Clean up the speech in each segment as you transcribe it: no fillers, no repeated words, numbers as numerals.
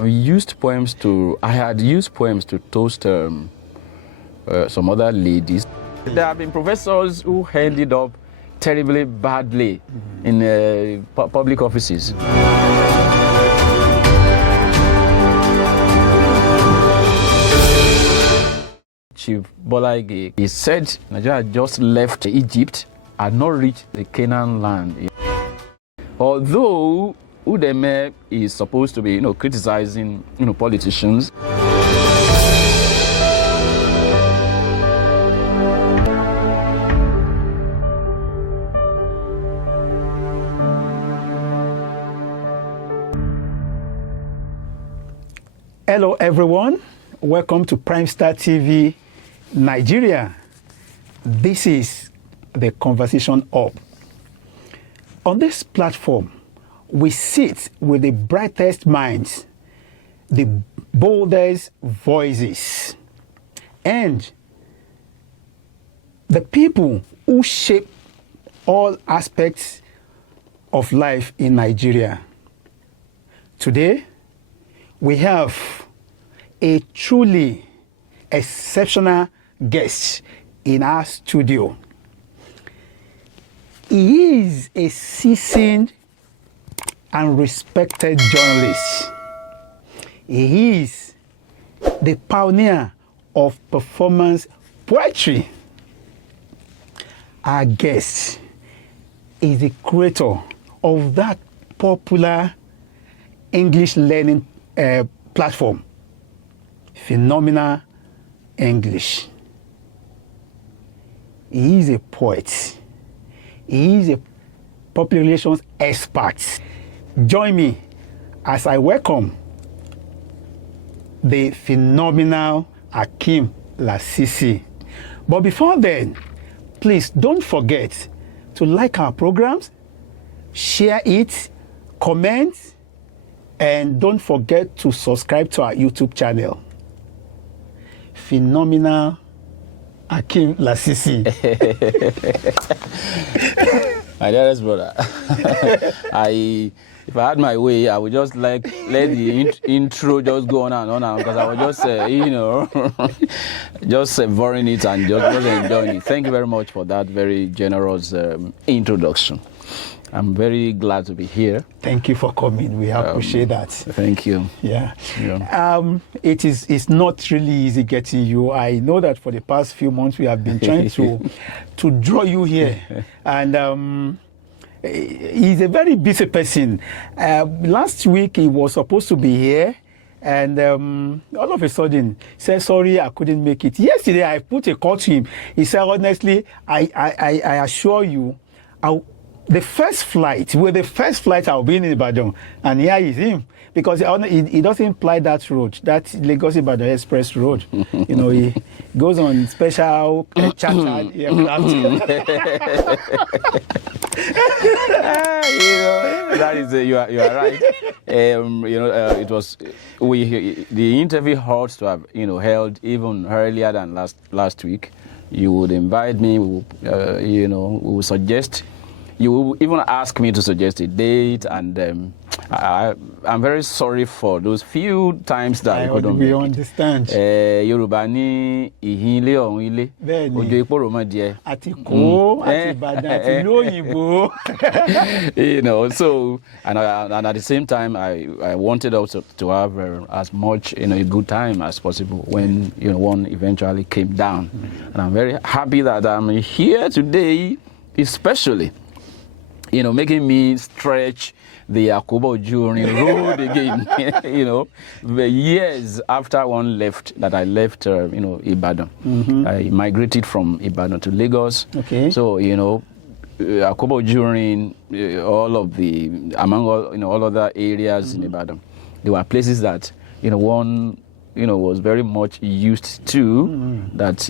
I had used poems to toast some other ladies. There have been professors who ended up terribly badly in public offices. Chief Bola Ige, he said Nigeria just left Egypt and not reached the Canaan land. Although Udeme is supposed to be, criticizing, politicians. Hello everyone, welcome to PrimeStar TV Nigeria. This is the Conversation Hub. On this platform, we sit with the brightest minds, the boldest voices, and the people who shape all aspects of life in Nigeria. Today, we have a truly exceptional guest in our studio. He is a seasoned and respected journalist. He is the pioneer of performance poetry. Our guest is the creator of that popular English learning platform, Phenomenal English. He is a poet. He is a public relations expert. Join me as I welcome the phenomenal Akeem Lasisi. But before then, please don't forget to like our programs, share it, comment, and don't forget to subscribe to our YouTube channel. Phenomenal Akeem Lasisi. My dearest brother, if I had my way, I would just let the intro just go on and because I was just, just savoring it and just enjoying it. Thank you very much for that very generous introduction. I'm very glad to be here. Thank you for coming. We appreciate that. Thank you. Yeah. It's not really easy getting you. I know that for the past few months we have been trying to draw you here, and he's a very busy person. Last week he was supposed to be here, and all of a sudden he said, sorry, I couldn't make it. Yesterday I put a call to him. He said, honestly, I assure you, the first flight I'll be in Ibadan, and here is him, because he doesn't fly that road, that Lagos Ibadan Express road. He goes on special chartered aircraft. That is you are right. It was the interview ought to have held even earlier than last week. You would invite me. We would suggest. You will even ask me to suggest a date, and I'm very sorry for those few times that we couldn't make it. We understand. Yoruba ni ìhìnlé ọ̀hún ilé, òjò ìpòrò mọ́ díẹ̀. Àti kó, àti Ìbàdàn, àti ìlú òyìnbó. So and at the same time, I wanted also to have as much a good time as possible when one eventually came down, and I'm very happy that I'm here today, especially. Making me stretch the Akobo Journey road again, the years after one left, that I left, Ibadan. I migrated from Ibadan to Lagos. Okay. So, Akobo Journey, among all other areas in Ibadan, there were places that, one, was very much used to, that,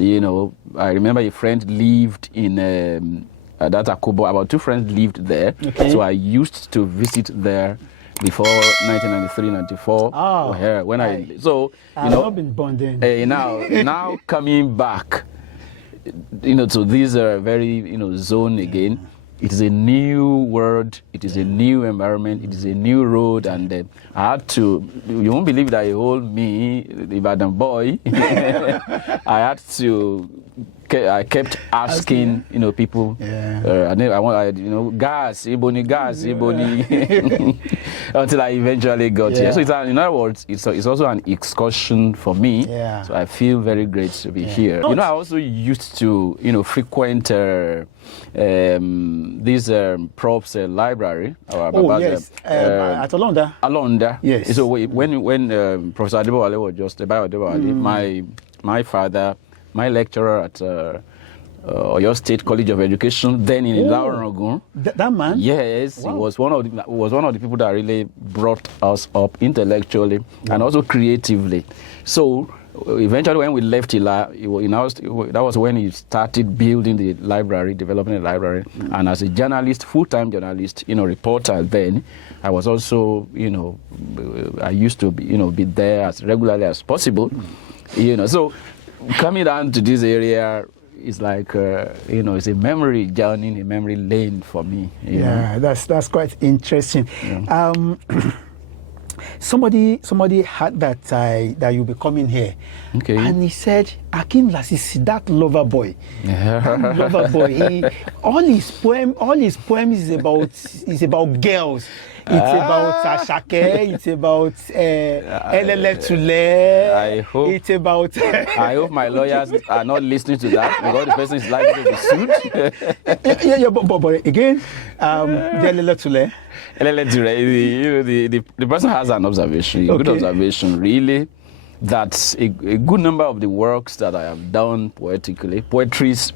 I remember a friend lived in, that Akobo, about 2 friends lived there. Okay. So I used to visit there before 1993-94. Oh, when I've not been born then. Now coming back, to this very zone again. it is a new world, it is a new environment, it is a new road, and I had to, you won't believe that he told me, the Ibadan boy, I kept asking, people, gas, Iboni, until I eventually got here. So in other words, it's also an excursion for me. Yeah. So I feel very great to be here. I also used to, frequent this props library. At Alonda. Alonda. Yes. So when Professor Adebowale was just about my father, my lecturer at Oyo State College of Education, then in Ibadan. That man? Yes, wow. He was one of the people that really brought us up intellectually and also creatively. So eventually, when we left Ila, that was when he started building the library, developing the library. And as a journalist, full-time journalist, reporter, then I was also, I used to be there as regularly as possible, So coming down to this area is like, it's a memory journey, a memory lane for me. Yeah, that's quite interesting. Yeah. Somebody had that you'll be coming here, okay, and he said, Akeem Lasisi, that lover boy, all his poems is about girls. It's about Ashake. It's about Eleleture. I hope my lawyers are not listening to that because the person is likely to be sued. But again, the Eleleture. The person has an observation, a good observation, really, that a good number of the works that I have done poetry-wise,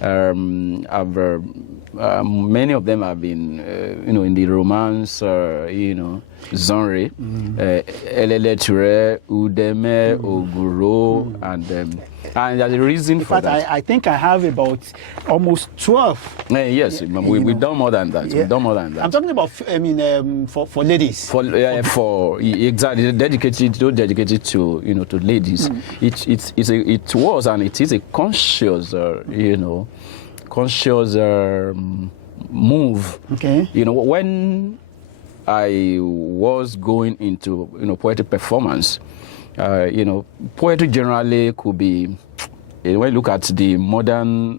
many of them have been, in the romance, genre, Eleleture, Udeme, Oguro, and there's a reason for that. In fact, I think I have about almost 12. Yes, we've done more than that. Yeah. We've done more than that. I'm talking about, for ladies. Exactly, dedicated to to ladies. It was and it is a conscious, move. Okay. When I was going into poetic performance, poetry generally could be, when you look at the modern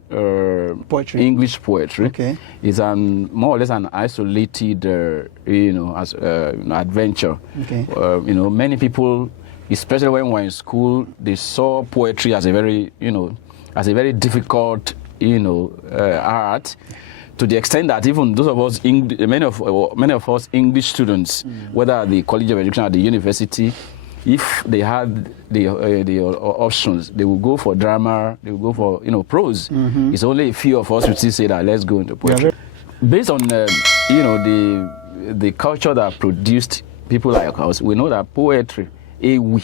poetry, English poetry, okay, is more or less an isolated adventure. Okay. Many people, especially when we're in school, they saw poetry as a very difficult art, to the extent that even those of us, many of us English students, whether at the College of Education or the university, if they had the options, they would go for drama, they would go for prose. It's only a few of us who still say that let's go into poetry. Based on the culture that produced people like us, we know that poetry, the ewi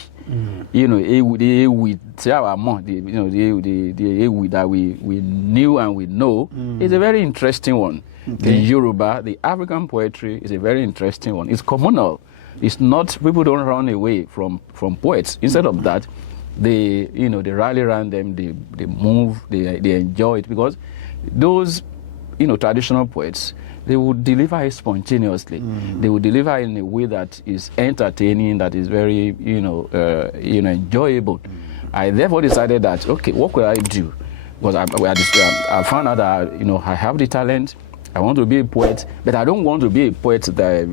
that we knew and we know is a very interesting one. Okay. The Yoruba, the African poetry is a very interesting one. It's communal. It's not, people don't run away from poets. Instead of that, they rally around them, they move, they enjoy it, because those traditional poets, they would deliver it spontaneously. They would deliver it in a way that is entertaining, that is very, enjoyable. I therefore decided that, okay, what could I do? Because I found out that, I have the talent. I want to be a poet, but I don't want to be a poet that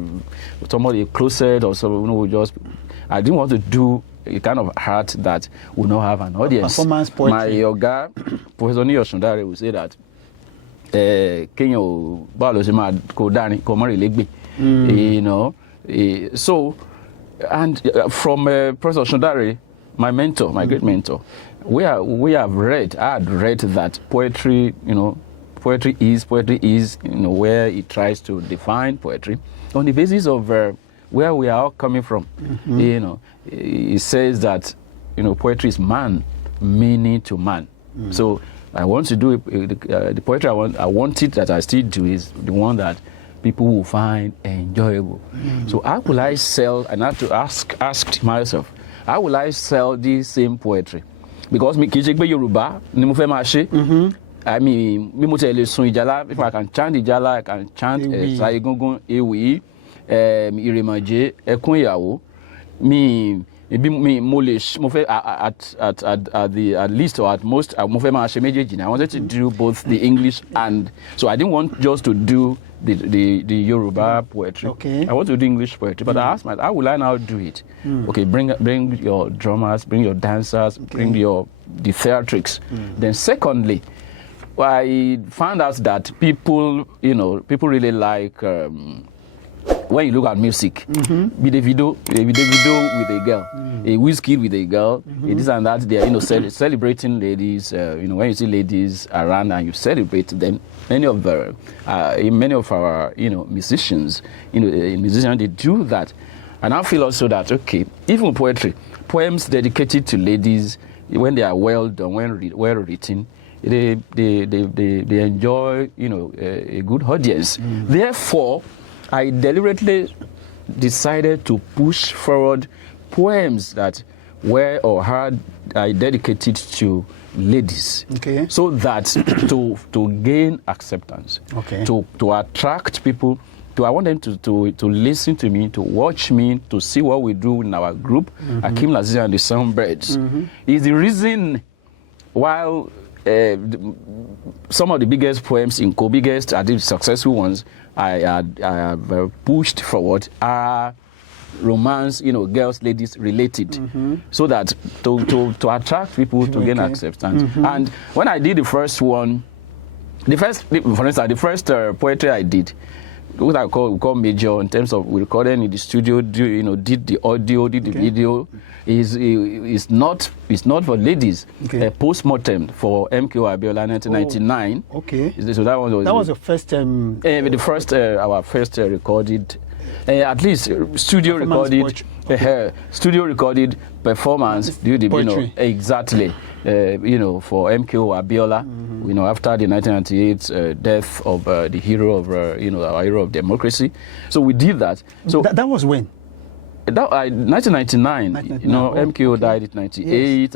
somebody closet or someone I didn't want to do a kind of art that will not have an audience. Performance poetry. My yoga, Professor Shundare, will say that. So, and from Professor Shundare, my mentor, my great mentor, I had read that poetry is, where it tries to define poetry on the basis of where we are all coming from. It says that, poetry is man, meaning to man. So I want to do the poetry I want it that I still do is the one that people will find enjoyable. So how will I sell? And I have to ask myself, how will I sell this same poetry? Because me Yoruba, I mean, if I can chant Ijala, I can chant Saigungun, Ewi, Irimaje, Ekun Yawo. Me at least or at most, I wanted to do both the English and, so I didn't want just to do the Yoruba poetry. Okay. I want to do English poetry, but I asked myself, how will I now do it? Okay, bring your drummers, bring your dancers, bring the theatrics. Then secondly, I found out that people really like when you look at music, be the video with a girl, a whiskey with a girl, this and that. They are celebrating ladies. When you see ladies around and you celebrate them, many of our musicians, they do that. And I feel also that even poems dedicated to ladies, when they are well done, well written, they enjoy a good audience. Therefore, I deliberately decided to push forward poems that were or had dedicated to ladies, so that to gain acceptance, to attract people. I want them to listen to me, to watch me, to see what we do in our group, Akeem Lasisi and the Sunbirds. Is the reason while some of the biggest poems in biggest, I think successful ones, I have pushed forward are romance, girls, ladies related, so that to attract people, to gain acceptance. And when I did the first one, for instance, the first poetry I did, what I call major in terms of we recorded in the studio, did the audio, did the video, is not for ladies. Post-mortem for MKO Abiola 1999. So that was the first our first recorded, at least studio recorded performance. Exactly. For MKO Abiola, after the 1998 death of the hero of our hero of democracy. So we did that. So that was when? 1999. MKO died in 98,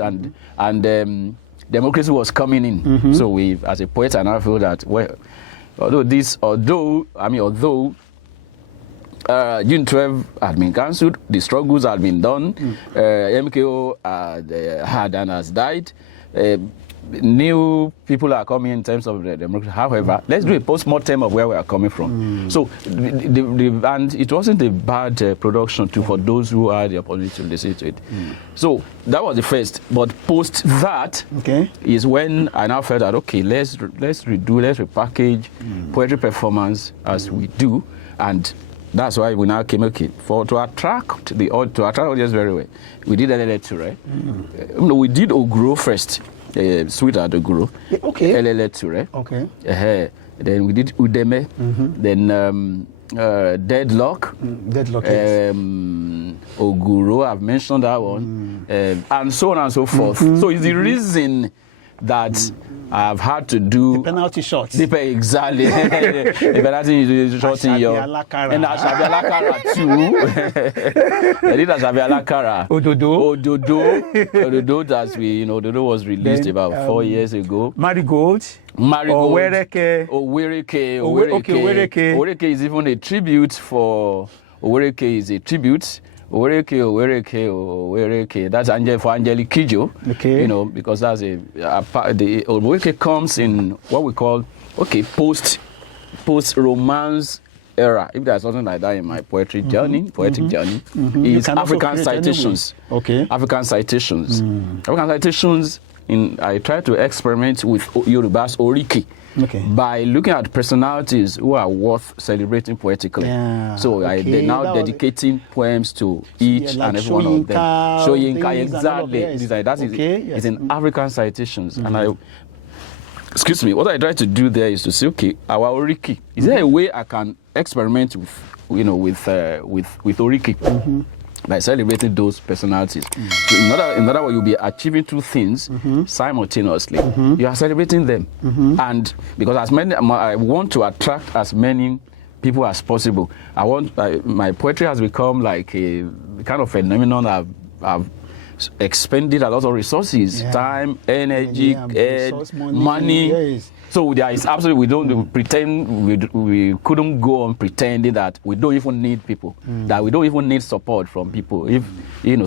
and democracy was coming in. So we, as a poet, and I feel that although June 12 had been cancelled, the struggles had been done, MKO had and has died, new people are coming in terms of the democracy. However, let's do a post-mortem of where we are coming from. So, and it wasn't a bad production too for those who had the opportunity to listen to it. So that was the first. But post that is when I now felt that let's repackage poetry performance as we do, and that's why we now came to attract the audience very well. We did Eleleture, right? We did Ogro first. Sweetheart Ogro. Eleleture. Then we did Udeme. Then Deadlock. Yes. Oguro, I've mentioned that one. And so on and so forth. So it's the reason that I've had to do the penalty shots. Exactly. The penalty shots in your and Asabi Alakara too. I did Asabi Alakara. Ododo that Ododo was released about 4 years ago. Marigold. Owereke. Owereke is even a tribute for Owereke is a tribute. Owereke. That's for Angelique Kidjo. Because that's the Owereke comes in what we call post-romance era. If there's something like that in my poetic journey, is African citations. African citations. African citations. I try to experiment with Yoruba's Oriki. By looking at personalities who are worth celebrating poetically. They're now dedicating poems to each and every one of them. Shoyinka, exactly. It's in African citations. And what I try to do there is to say, our Oriki, is there a way I can experiment with Oriki? By celebrating those personalities. So in other words, you'll be achieving two things simultaneously. You are celebrating them. And because I want to attract as many people as possible. My poetry has become like a kind of phenomenon expended a lot of resources, time, energy, money. Yes. So there is absolutely, we don't pretend, we couldn't go on pretending that we don't even need people, that we don't even need support from people. If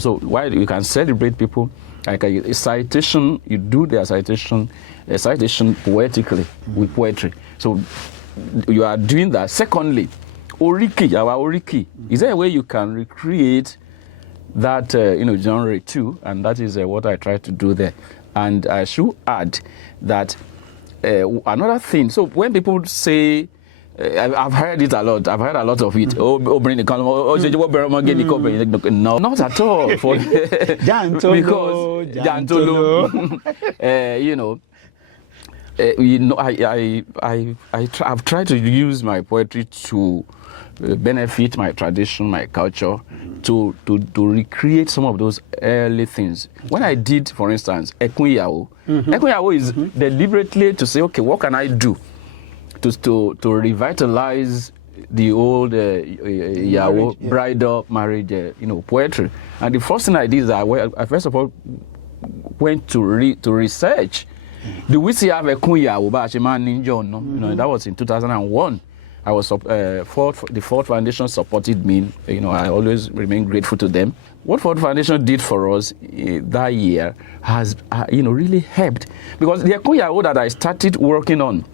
so while you can celebrate people, like a citation, you do their citation, a citation poetically with poetry. So you are doing that. Secondly, Oriki, our Oriki, is there a way you can recreate that genre too? And that is what I try to do there. And I should add that another thing. So when people say, I've heard it a lot. I've heard a lot of it. Bring the no, not at all. For Jantolo, because Jantolo, I've tried to use my poetry to benefit my tradition, my culture, to recreate some of those early things. When I did, for instance, Ekun Yawo is deliberately to say, okay, what can I do to revitalize the old Yawo bridal marriage, poetry. And the first thing I did is I first of all went to research. Do we still have Ekun Yawo? That was in 2001. I was the Ford Foundation supported me. I always remain grateful to them. What Ford Foundation did for us that year has, really helped, because the Ekun Yawo that I started working on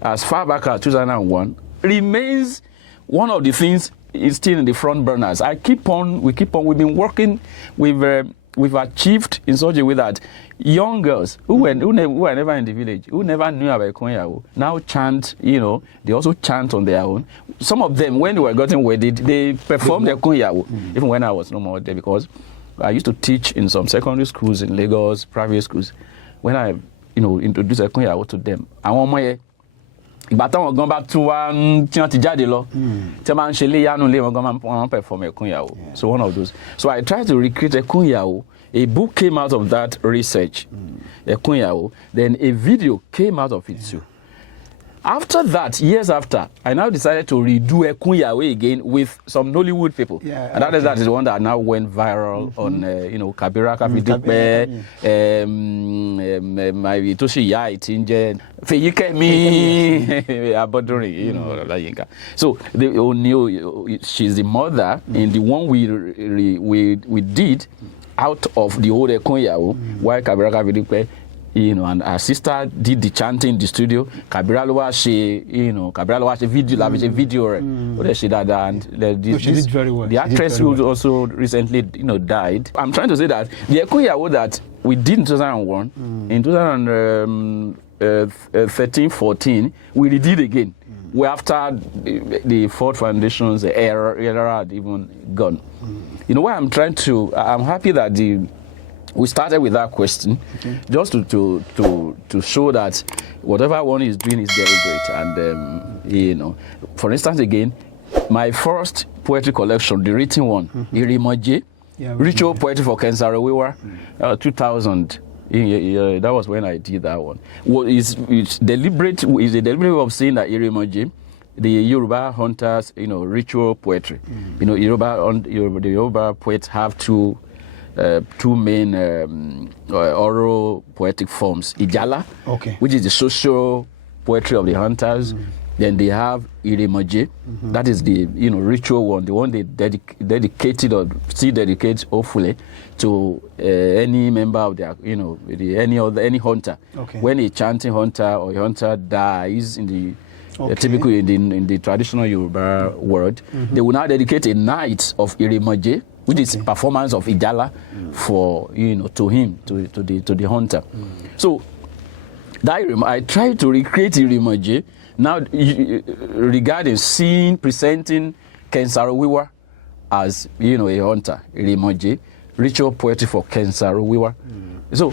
as far back as 2001 remains one of the things is still in the front burners. We've been working, we've achieved in such a way that young girls who were never in the village, who never knew about Ekun Yawo, now chant, they also chant on their own. Some of them, when they were getting wedded, they performed Ekun Yawo, even when I was no more there, because I used to teach in some secondary schools in Lagos, private schools. When I, introduced Ekun Yawo to them, I want ìgbà táwọn gan bá tún wá tí wọ́n ti jáde lọ tí wọ́n máa ń ṣe léyàánú lé wọn gan máa ń perform Ekun Yawo. So one of those. So I tried to recreate Ekun Yawo. A book came out of that research, Ekun Yawo. Then a video came out of it too. After that, years after, I now decided to redo Ekun Yawo again with some Nollywood people. And that is the one that now went viral on, Kabira Kafidipe, my Toshi Ya Itinje, Feyikemi, Abodori, Layinka. So she's the mother in the one we did out of the old Ekun Yawo, while Kabira Kafidipe, and our sister did the chanting in the studio. Kabira watched video. She did very well. The actress who also recently, died. I'm trying to say that the Ekun Yawo that we did in 2001, in 2013-14, we redid again. After the Ford Foundation's era had even gone. Why I'm happy that we started with that question, just to show that whatever one is doing is deliberate. And for instance, again, my first poetry collection, the written one, Irimoje, Ritual Poetry for Kensaro Wiwa, 2000. That was when I did that one. It's deliberate. Is a deliberate way of saying that Irimoje, the Yoruba hunters, ritual poetry. The Yoruba poets have two main oral poetic forms. Ijala, which is the social poetry of the hunters. Then they have Irimoje, that is the ritual one, the one they dedicated or still dedicate hopefully to any member of their any hunter. When a chanting hunter or a hunter dies in the typically in the traditional Yoruba world, they will now dedicate a night of Irimoje, which is performance of Ijala for to him, to the hunter. So that I tried to recreate Irimoje now regarding presenting Kensaro Wiwa as a hunter, Irimoje, ritual poetry for Kensaro Wiwa. So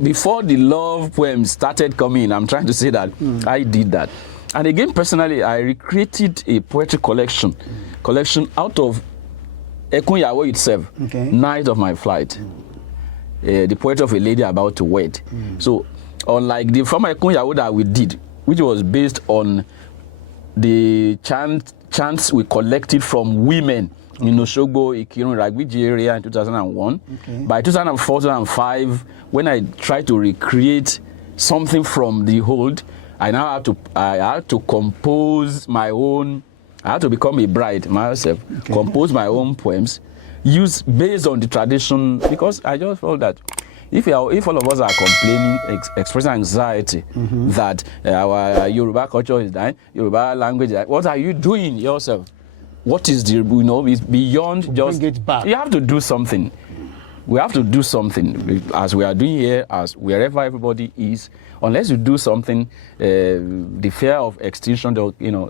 before the love poems started coming, I'm trying to say that I did that. And again, personally, I recreated a poetry collection out of Ekun Yawo itself, Night of My Flight, the poetry of a lady about to wed. So, unlike the former Ekun Yawo that we did, which was based on the chants we collected from women in Oshogbo, Ikirun, Ragbiji area in 2001. Okay. By 2004, 2005, when I tried to recreate something from the old, I had to compose my own. I had to become a bride myself, compose my own poems, use based on the tradition, because I just felt that if all of us are complaining, expressing anxiety that our Yoruba culture is dying, Yoruba language is dying, what are you doing yourself? What is it's beyond just. Bring it back. You have to do something. We have to do something, as we are doing here, as wherever everybody is. Unless you do something, the fear of extinction,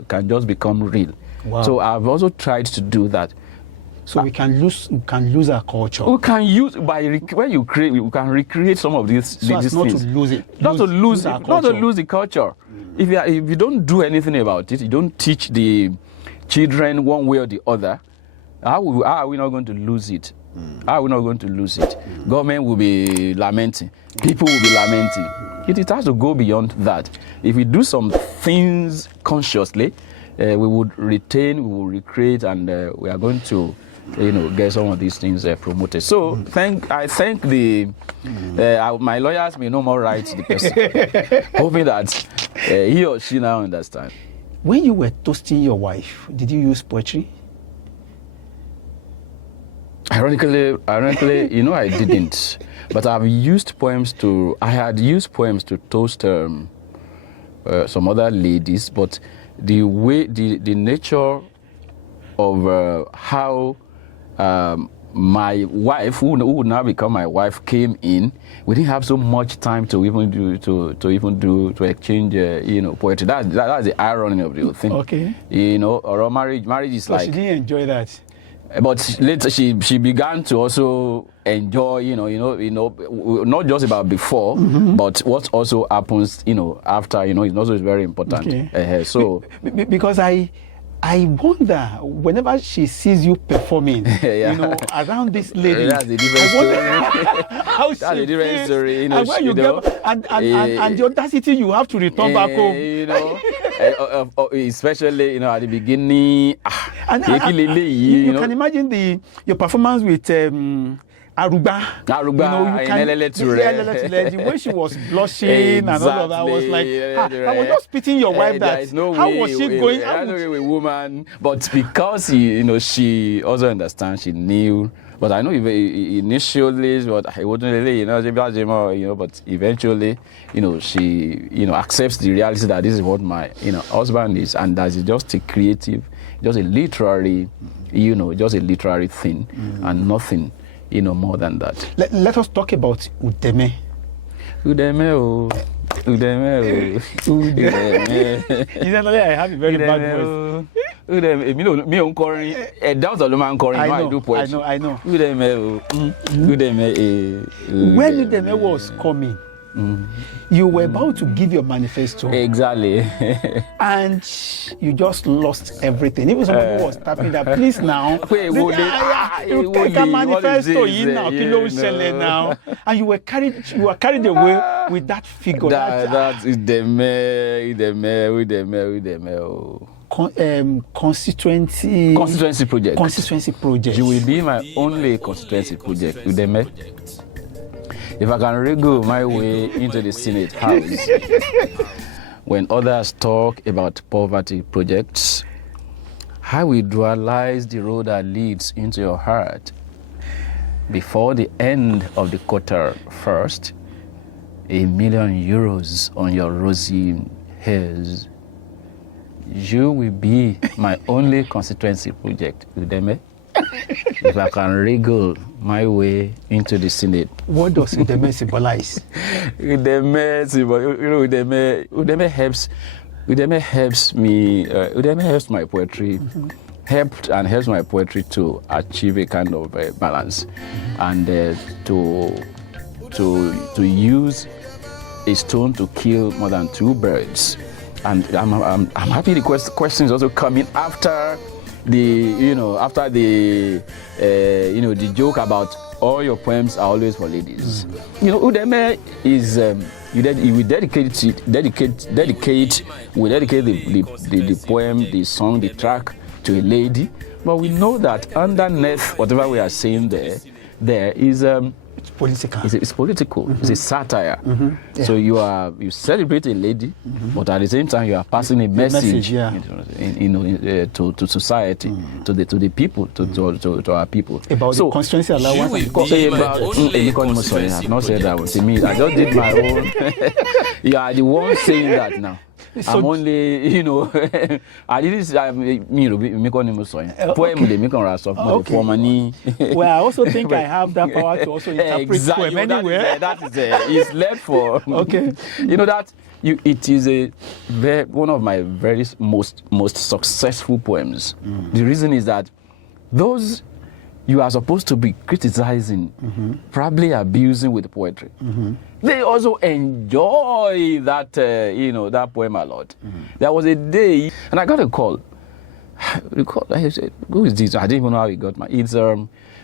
can just become real. Wow. So I've also tried to do that. So we can lose our culture. We can use when you create, we can recreate some of these things. Not to lose it. Not to lose the culture. If you don't do anything about it, you don't teach the children one way or the other, how are we not going to lose it? How are we not going to lose it? Government will be lamenting. People will be lamenting. It has to go beyond that. If we do some things consciously, we would retain, we will recreate, and we are going to, get some of these things promoted. So I thank my lawyers may no more write the person, hoping that he or she now understand. When you were toasting your wife, did you use poetry? Ironically, I didn't. But I had used poems to toast some other ladies, but the nature of how my wife, who would now become my wife, came in, we didn't have so much time to exchange poetry. That's the irony of the whole thing. Okay. Or marriage is like. She didn't enjoy that. But later she began to also enjoy, not just about before, but what also happens, after, it's also very important. Okay. So because I wonder, whenever she sees you performing, around this lady, that's a different story. How that's a different story. And when you get, and the audacity you have to return back home. Especially at the beginning. And you can imagine your performance with Aruba, in Eleleture. The way she was blushing and all of that, I was like, I was just pitying your wife that. How was she going? That's no way with woman. But because she also understands, she knew. But I know initially, but I wouldn't really, but eventually, she, accepts the reality that this is what my, husband is, and that is just a creative, just a literary, just a literary thing, and nothing, more than that. Let us talk about Udeme. Udeme. Usually I have a very bad voice. I do poetry. I know. When Udeme was coming, you were about to give your manifesto. Exactly. And you just lost everything. Even somebody was tapping that, please now. You take a manifesto in now, now. And you were carried away with that figure. That's Udeme. Constituency project. You will be my only constituency project, Udeme. If I can wriggle my way into the Senate House, when others talk about poverty projects, I will dualize the road that leads into your heart. Before the end of the quarter first, €1 million on your rosy hairs. You will be my only constituency project, Udeme. If I can wriggle my way into the Senate. What does Udeme symbolize? Udeme helps me. Udeme helps my poetry. Helps my poetry to achieve a kind of balance, and to use a stone to kill more than 2 birds. And I'm happy the questions also coming after the the joke about all your poems are always for ladies. Udeme is we dedicate the poem, the song, the track to a lady, But we know that underneath whatever we are saying there is It's political. it's political. It's a satire. Yeah. So you celebrate a lady, but at the same time you are passing a message, yeah. to society, to the people, to our people. About the constituency allowance. You will be my only Sorry, I have not said that. To me, I just did my own. You are the one saying that now. So, I'm only, I didn't make on sorry. Poem they make on Rasof, but for money. Well, I also think I have that power to also interpret poem anywhere. That is it's left for. Okay. It is one of my very most successful poems. The reason is that those you are supposed to be criticizing, probably abusing with poetry. They also enjoy that, that poem a lot. There was a day, and I got a call. I said, who is this? I didn't even know how he got my. It's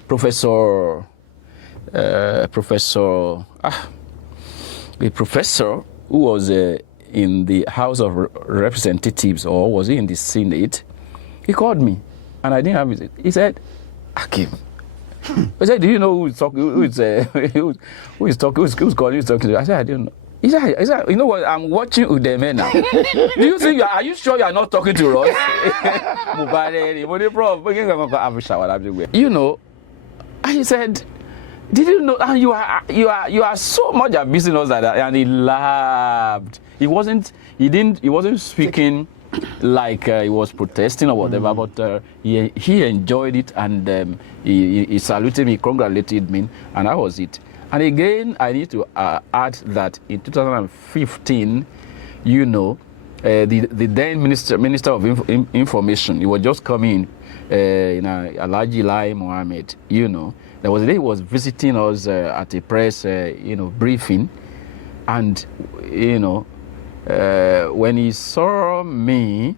Professor a professor who was in the House of Representatives, or was he in the Senate? He called me, and I didn't have it. He said, Akeem. I said, do you know who is talking? Who is talking? Who's calling? Who's talking? I said, I don't know. He said, you know what? I'm watching Udeme now. Do you think? Are you sure you are not talking to us? And he said, did you know? And you are so much abusing us like that. And he laughed. He wasn't speaking like he was protesting or whatever, but he enjoyed it, and he saluted me, congratulated me, and that was it. And again, I need to add that in 2015, the then Minister of Information, he was just coming in Alhaji Lai Mohammed, There was a day he was visiting us at a press, briefing, and, when he saw me,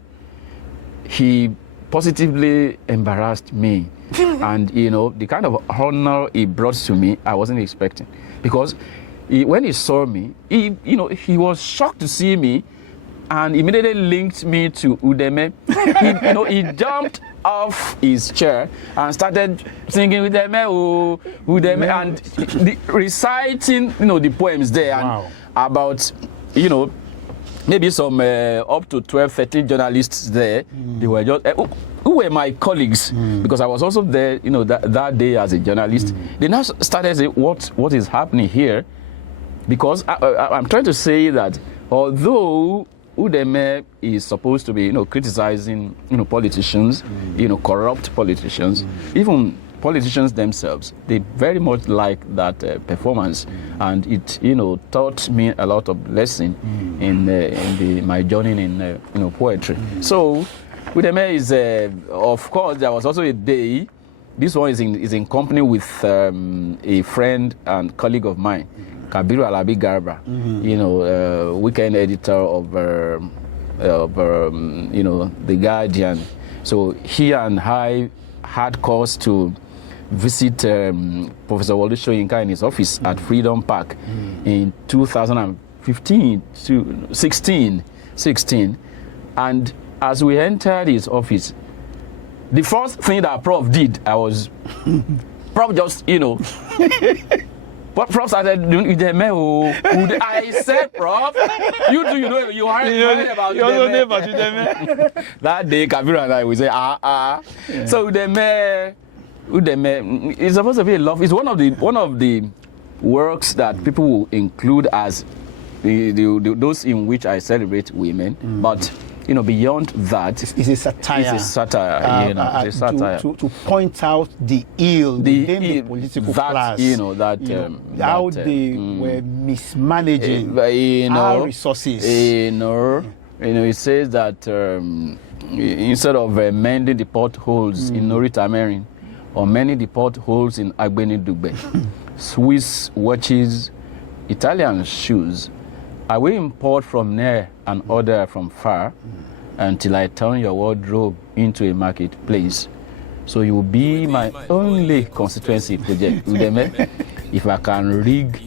he positively embarrassed me. And, the kind of honor he brought to me, I wasn't expecting. Because when he saw me, he was shocked to see me, and immediately linked me to Udeme. He jumped off his chair and started singing Udeme, Udeme, and reciting, the poems there. Wow. And about, maybe some up to 12, 13 journalists there. They were just who were my colleagues, because I was also there, that day as a journalist. They now started saying, what is happening here? Because I'm trying to say that although Udeme is supposed to be, criticizing, politicians, corrupt politicians, even politicians themselves, they very much like that performance, and it, taught me a lot of lesson in my journey in poetry. So, Udeme is, of course, there was also a day. This one is in company with a friend and colleague of mine, Kabiru Alabi Garba, weekend editor of The Guardian. So he and I had cause to visit Professor Wole Soyinka in his office at Freedom Park in 2015 to 16. And as we entered his office, the first thing that Prof did, Prof just, But Prof started doing Udeme. I said, Prof, you heard about Udeme. That day, Kabiru and I would say, Yeah. So Udeme is supposed to be a love. It's one of the works that people will include as those in which I celebrate women, but. Beyond that, it's a satire. It's a satire, it's a satire. To point out the ill within the political class. How they were mismanaging our resources. It says that instead of mending the potholes in Norita Merin, or mending the potholes in Agbeni Dugbe, Swiss watches, Italian shoes, I will import from near and order from far until I turn your wardrobe into a marketplace. So you will be my only constituency project, Udeme, if I can rig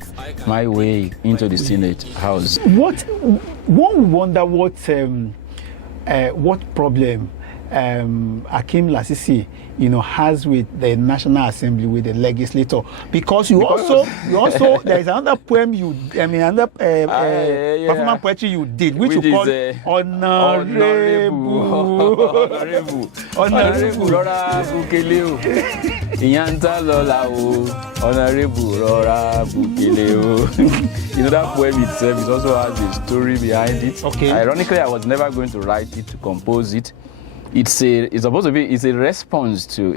my way into the Senate House. One wonder what problem Akeem Lasisi, has with the National Assembly, with the legislator? Because you also there is another poem performance poetry you did, which you call Onarebu. Onarebu rọra bukele o, Jantolo la o, Onarebu rọra bukele o. That poem itself it also has a story behind it. Okay. Ironically, I was never going to write it, to compose it. It's supposed to be a response to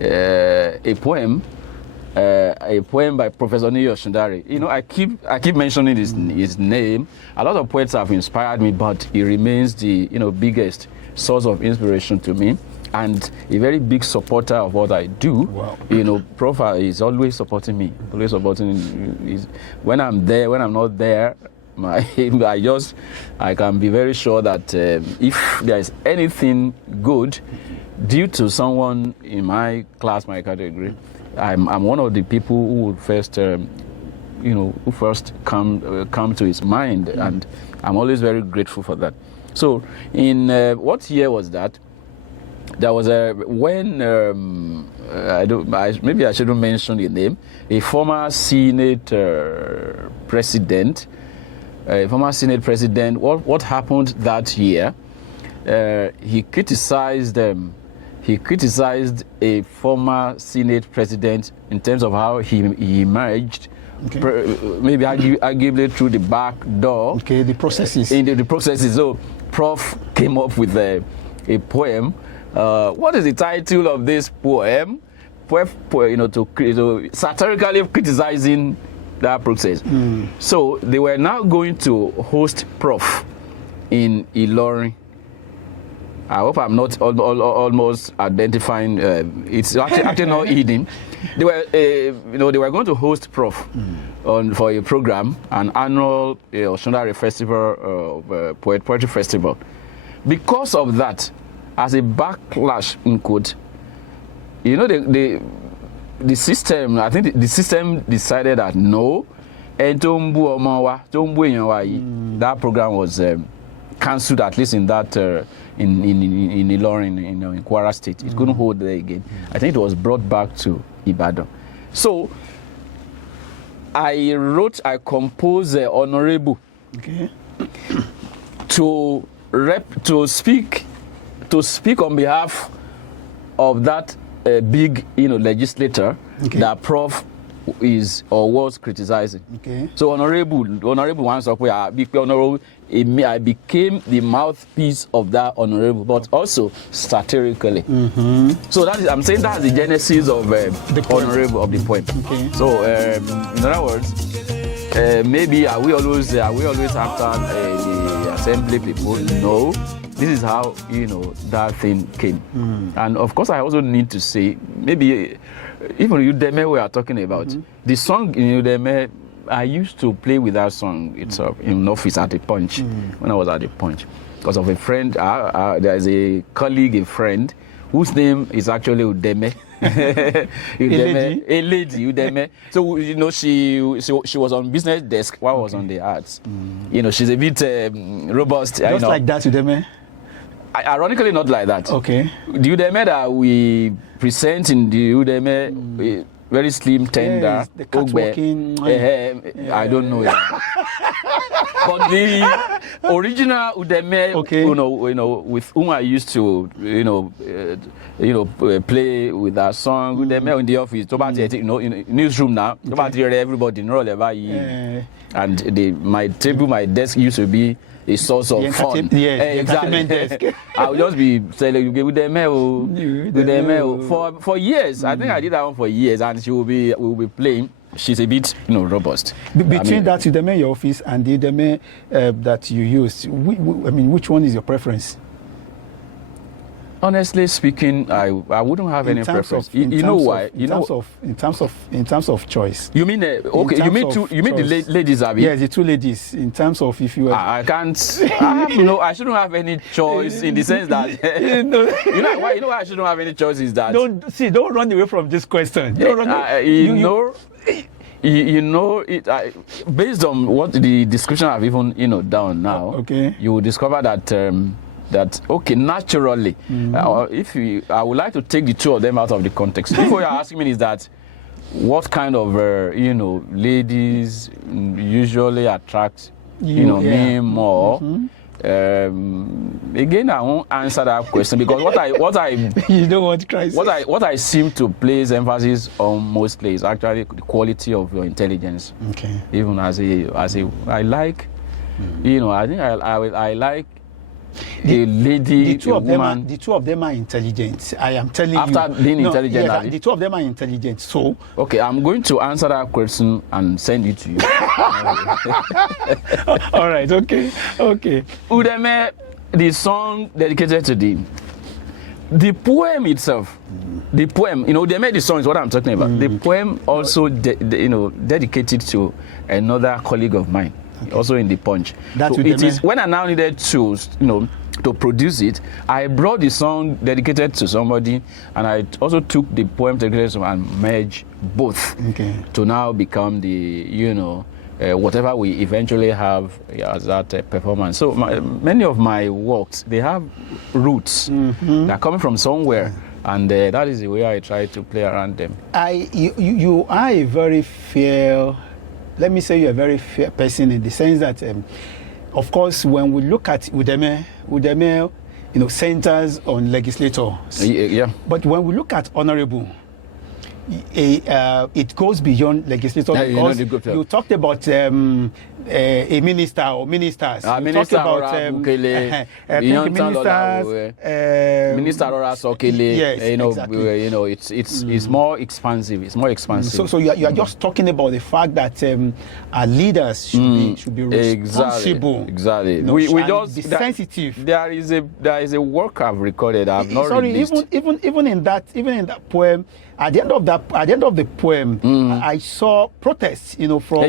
a poem by Professor Niyo Shindari. I keep mentioning his name. A lot of poets have inspired me, but he remains the biggest source of inspiration to me, and a very big supporter of what I do. Wow. Prof is always supporting me, when I'm there, when I'm not there. I can be very sure that if there is anything good due to someone in my class, my category, I'm one of the people who would first, come to his mind, and I'm always very grateful for that. So, in what year was that? There was maybe I shouldn't mention the name. A former Senate president. What happened that year? He criticized a former Senate president in terms of how he emerged, maybe arguably through the back door. Okay, the processes. In the processes. So, Prof came up with a poem. What is the title of this poem? To satirically criticizing that process. So they were now going to host Prof in Ilorin. I hope I'm not almost identifying. It's actually not hidden. They were, they were going to host Prof for a program, an annual Oshundare festival, poetry festival. Because of that, as a backlash in quote, the system, I think the system decided that no, that program was cancelled, at least in that in Ilorin, in Kwara State. It couldn't hold there again. I think it was brought back to Ibadan. So I composed Onarebu to speak on behalf of that big legislator that Prof is or was criticizing. So Onarebu once up where I became the mouthpiece of that Onarebu, but also satirically. So I'm saying that's the genesis of the Onarebu, of the poem. So in other words, maybe are we always after the assembly people? No. This is how that thing came. And of course I also need to say, maybe even Udeme we are talking about, the song in Udeme, I used to play with that song itself in office at the Punch, when I was at the Punch, because of a friend. There's a colleague, a friend, whose name is actually Udeme. A lady, Udeme. So she was on business desk while I was on the arts. She's a bit robust. Just like that, Udeme. Ironically, not like that. Okay. The Udeme that we present in the Udeme, very slim, tender. Yes, the catwalking. I don't know. But the original Udeme, with whom I used to, play with that song, Udeme in the office, in newsroom now, everybody know and my desk used to be a source of fun. Exactly. I would just be saying Udeme for years. I think I did that one for years, and we will be playing. She's a bit robust. Between that Udeme in your office and the Udeme that you used, which one is your preference? Honestly speaking, I wouldn't have any preference. You know why? In terms of choice. You mean the ladies, Abi? Yes, the two ladies. In terms of if you I can't. I shouldn't have any choice in the sense that you know why I shouldn't have any choice is that don't run away from this question. Don't run you know, based on what the description I've even done now, okay, you will discover that okay, naturally, I would like to take the two of them out of the context. If what you're asking me is that what kind of ladies usually attract me more. Again, I won't answer that question because what I you don't want crisis. What I seem to place emphasis on mostly is actually the quality of your intelligence. Okay. Even I like, I think I like a lady, the two a of them woman. the two of them are intelligent. I am telling you. After being intelligent, yes, the two of them are intelligent. So okay, I'm going to answer that question and send it to you. all right. Okay. Udeme, the song dedicated to the poem itself. The poem, Udeme, the song is what I'm talking about. The poem also, dedicated to another colleague of mine. Okay. Also in the Punch. That's so it is when I now needed to to produce it, I brought the song dedicated to somebody, and I also took the poem dedicated to and merged both to now become the whatever we eventually have as that performance. So many of my works, they have roots that are coming from somewhere, and that is the way I try to play around them. You are a very fair. Let me say you're a very fair person in the sense that, of course, when we look at Udeme, centers on legislators. Yeah. But when we look at Onarebu, it goes beyond legislators because you talked about a minister or ministers. Minister ministers. Minister Ora Sokele. Yes, exactly. It's more expansive. It's more expansive. So you are just talking about the fact that our leaders should be responsible. Exactly. We just be sensitive. There is a work I've recorded. I've not released. Even in that poem. At the end of the poem, I saw protests, from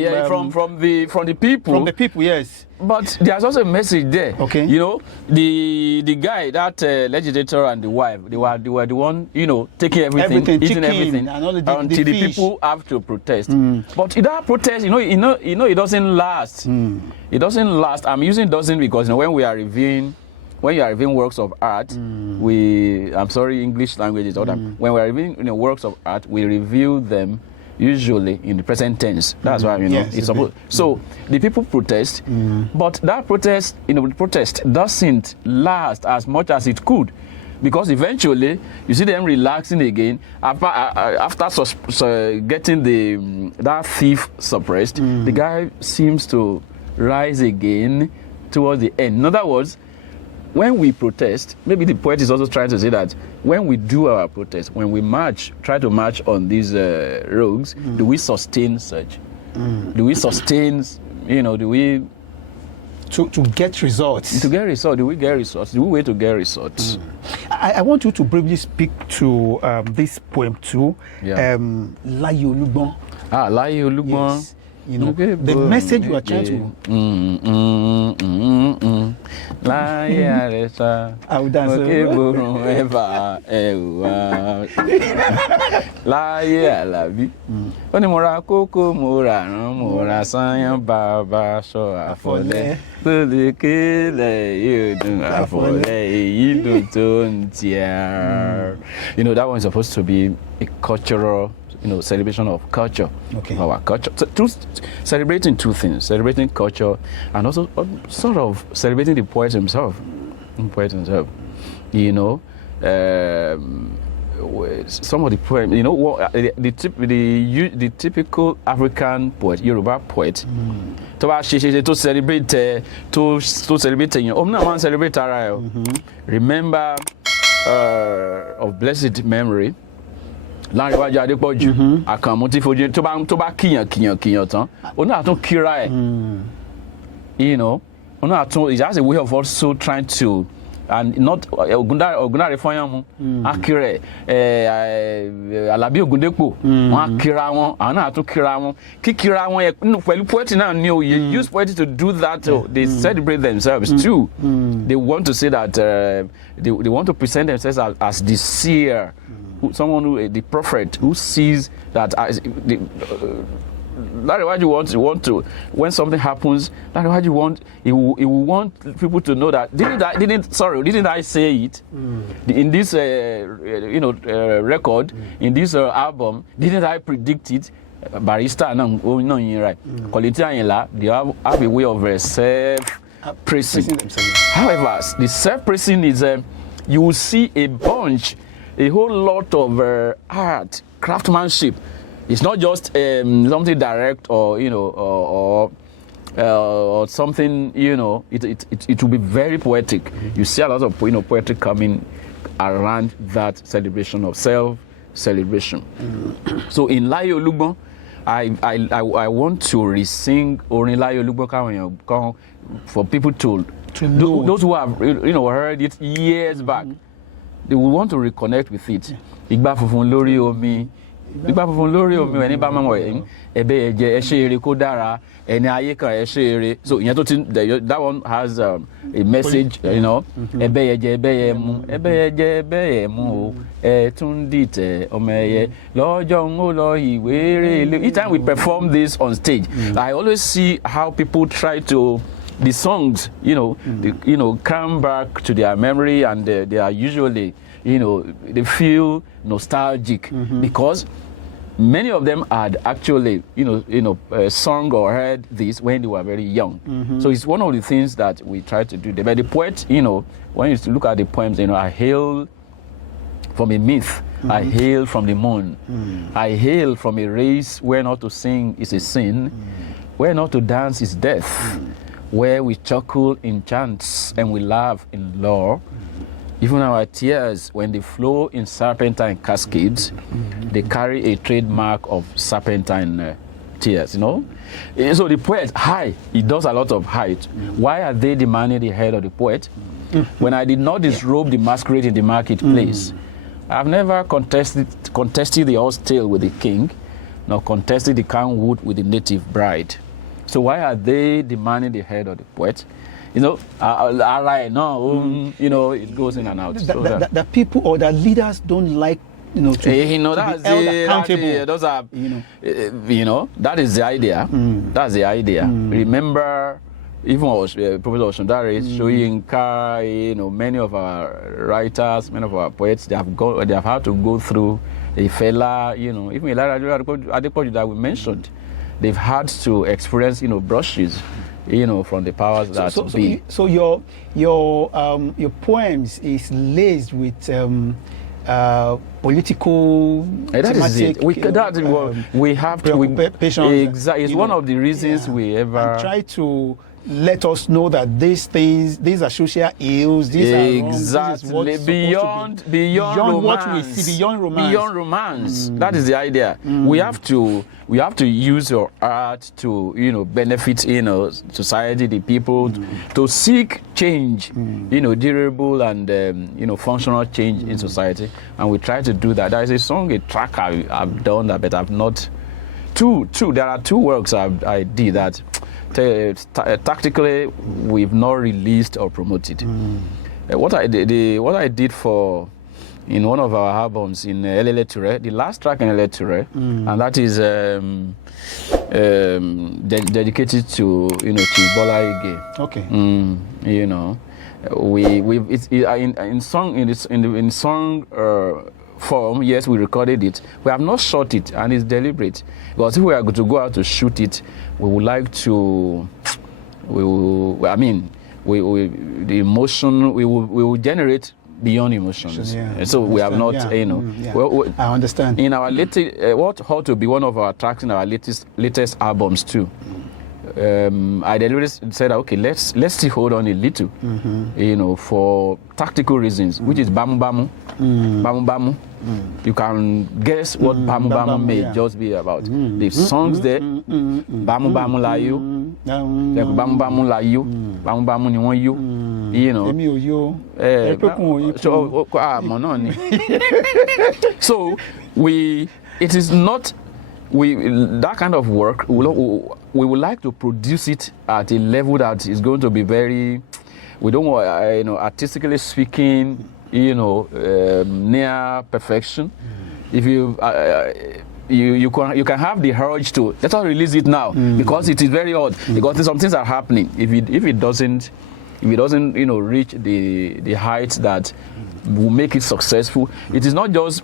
the people. From the people, yes. But there's also a message there. Okay. The guy, that legislator and the wife, they were the one, taking everything, eating everything, until the people have to protest. But that protest, it doesn't last. It doesn't last. I'm using doesn't because when you are reviewing works of art, I'm sorry, English language is other. When we are reviewing works of art, we review them usually in the present tense. That's why yes, it's supposed. So the people protest, but that protest, protest doesn't last as much as it could, because eventually you see them relaxing again after getting that thief suppressed. The guy seems to rise again towards the end. In other words, when we protest, maybe the poet is also trying to say that when we do our protest, when we try to march on these rogues, do we sustain such? Do we sustain, do we... To get results. To get results. Do we get results? Do we wait to get results? I want you to briefly speak to this poem too. Yeah. Laye Olugbon. Laye Olugbon. Yes. The message you are trying to... Láyé àrẹ̀sà, òkè borun ẹ̀fà ẹ̀wà. Láyé Àlàbí, ó ní mo ra kókó, mo ra rán, mo ra sáyán, bàbá aṣọ àfọ̀lẹ́. Tó lè kélẹ̀ yóò dùn àfọ̀lẹ́, èyí dùn tó ń tíá. That one is supposed to be a cultural celebration of culture, of our culture. So, celebrating two things: celebrating culture, and also sort of celebrating the poet himself. Some of the poems. The typical African poet, Yoruba poet, to celebrate, celebrate. Remember of blessed memory. Láńrewájú Adépọ̀jù, Àkànmú tí fojú tó bá kíyàn tán, òun náà tún kíra ẹ̀. Òun náà tún, it has a way of also trying to, and not Ògúndáre Fọ́yánmu, Akírẹ̀, Àlàbí Ògúndépò, wọ́n kíra wọn, àwọn náà tún kíra wọn. Kíkíra wọn yẹ pẹ̀lú poetry náà ni o, you use poetry to do that. They celebrate themselves too. They want to say that they want to present themselves as the seer. Someone the prophet who sees that that is why you want to, when something happens, that is why you want, you will want people to know that, didn't I say it? In this, record, in this album, didn't I predict it? Barista, no, you're right. Quality Ayinla, they have a way of self-praising themselves. However, the self-praising is, you will see a whole lot of art, craftsmanship. It's not just something direct or or something, it will be very poetic. You see a lot of poetry coming around that celebration of self-celebration. So in Layo Olugbo, I want to re-sing Orin Layo Olugbo for people to know. Those who have heard it years back. They will want to reconnect with it. Igba funfun lórí omi. Igba funfun lórí omi ẹni bá máa mọ̀ ẹ̀bẹ̀ ẹ̀jẹ̀ ẹ̀ṣẹ̀ eré kó dára ẹni ayé kan ẹ̀ṣẹ̀ eré. So ìyẹn tó ti that one has a message, ẹ̀bẹ̀ ẹ̀jẹ̀ ẹ̀bẹ̀ ẹ̀mú o ẹ̀tún dìtẹ̀ ọmọ ẹ̀yẹ lọ́jọ́ ń ó lọ ìwé rè. Each time we perform this on stage, I always see how people try to. The songs, they, come back to their memory, and they are usually, they feel nostalgic because many of them had actually, sung or heard this when they were very young. So it's one of the things that we try to do. But the poet, when you look at the poems, I hail from a myth. I hail from the moon. I hail from a race where not to sing is a sin, where not to dance is death. Where we chuckle in chants and we laugh in lore. Even our tears, when they flow in serpentine cascades, they carry a trademark of serpentine tears, So the poet, he does a lot of height. Why are they demanding the head of the poet? When I did not disrobe the masquerade in the marketplace, I've never contested the horse tail with the king, nor contested the can wood with the native bride. So why are they demanding the head of the poet? It goes in and out. The people or the leaders don't like, to be held accountable. Those are, that is the idea. That's the idea. Remember, even Professor Oshundare, Soyinka, many of our writers, many of our poets, they have had to go through a fella, even Adepoju that we mentioned. They've had to experience, brushes, from the powers that be. So your poems is laced with political. That is it. We have to. Exactly. It's one of the reasons we ever and try to let us know that these are social ills. These are exactly beyond romance. What we see beyond romance. Beyond romance. That is the idea. We have to use your art to benefit society, the people, to seek change, durable and functional change in society, and we try to do that. There is a track I've done that, but I've not. There are two works I did that. Tactically, we've not released or promoted. What I did for in one of our albums in Eleleture, the last track in Eleleture, and that is dedicated to Chibola Ige. Okay. In song form, yes, we recorded it. We have not shot it, and it's deliberate. Because if we are going to go out to shoot it, we would like to. The emotion we will generate beyond emotions. So we have not, Well, I understand. In our latest, what ought to be one of our tracks in our latest albums too. I deliberately said, okay, let's still hold on a little, for tactical reasons, which is Bamu Bamu. Bamu Bamu. You can guess what Bamu Bamu may just be about. The songs there, Bamu Bamu La You, Bamu Bamu La You, Bamu Bamu Ni Won You, So it is not. That kind of work, we would like to produce it at a level that is going to be very, we don't want, artistically speaking, near perfection. if you you can have the urge to let us release it now because it is very odd because some things are happening. If it doesn't reach the heights that will make it successful, it is not just.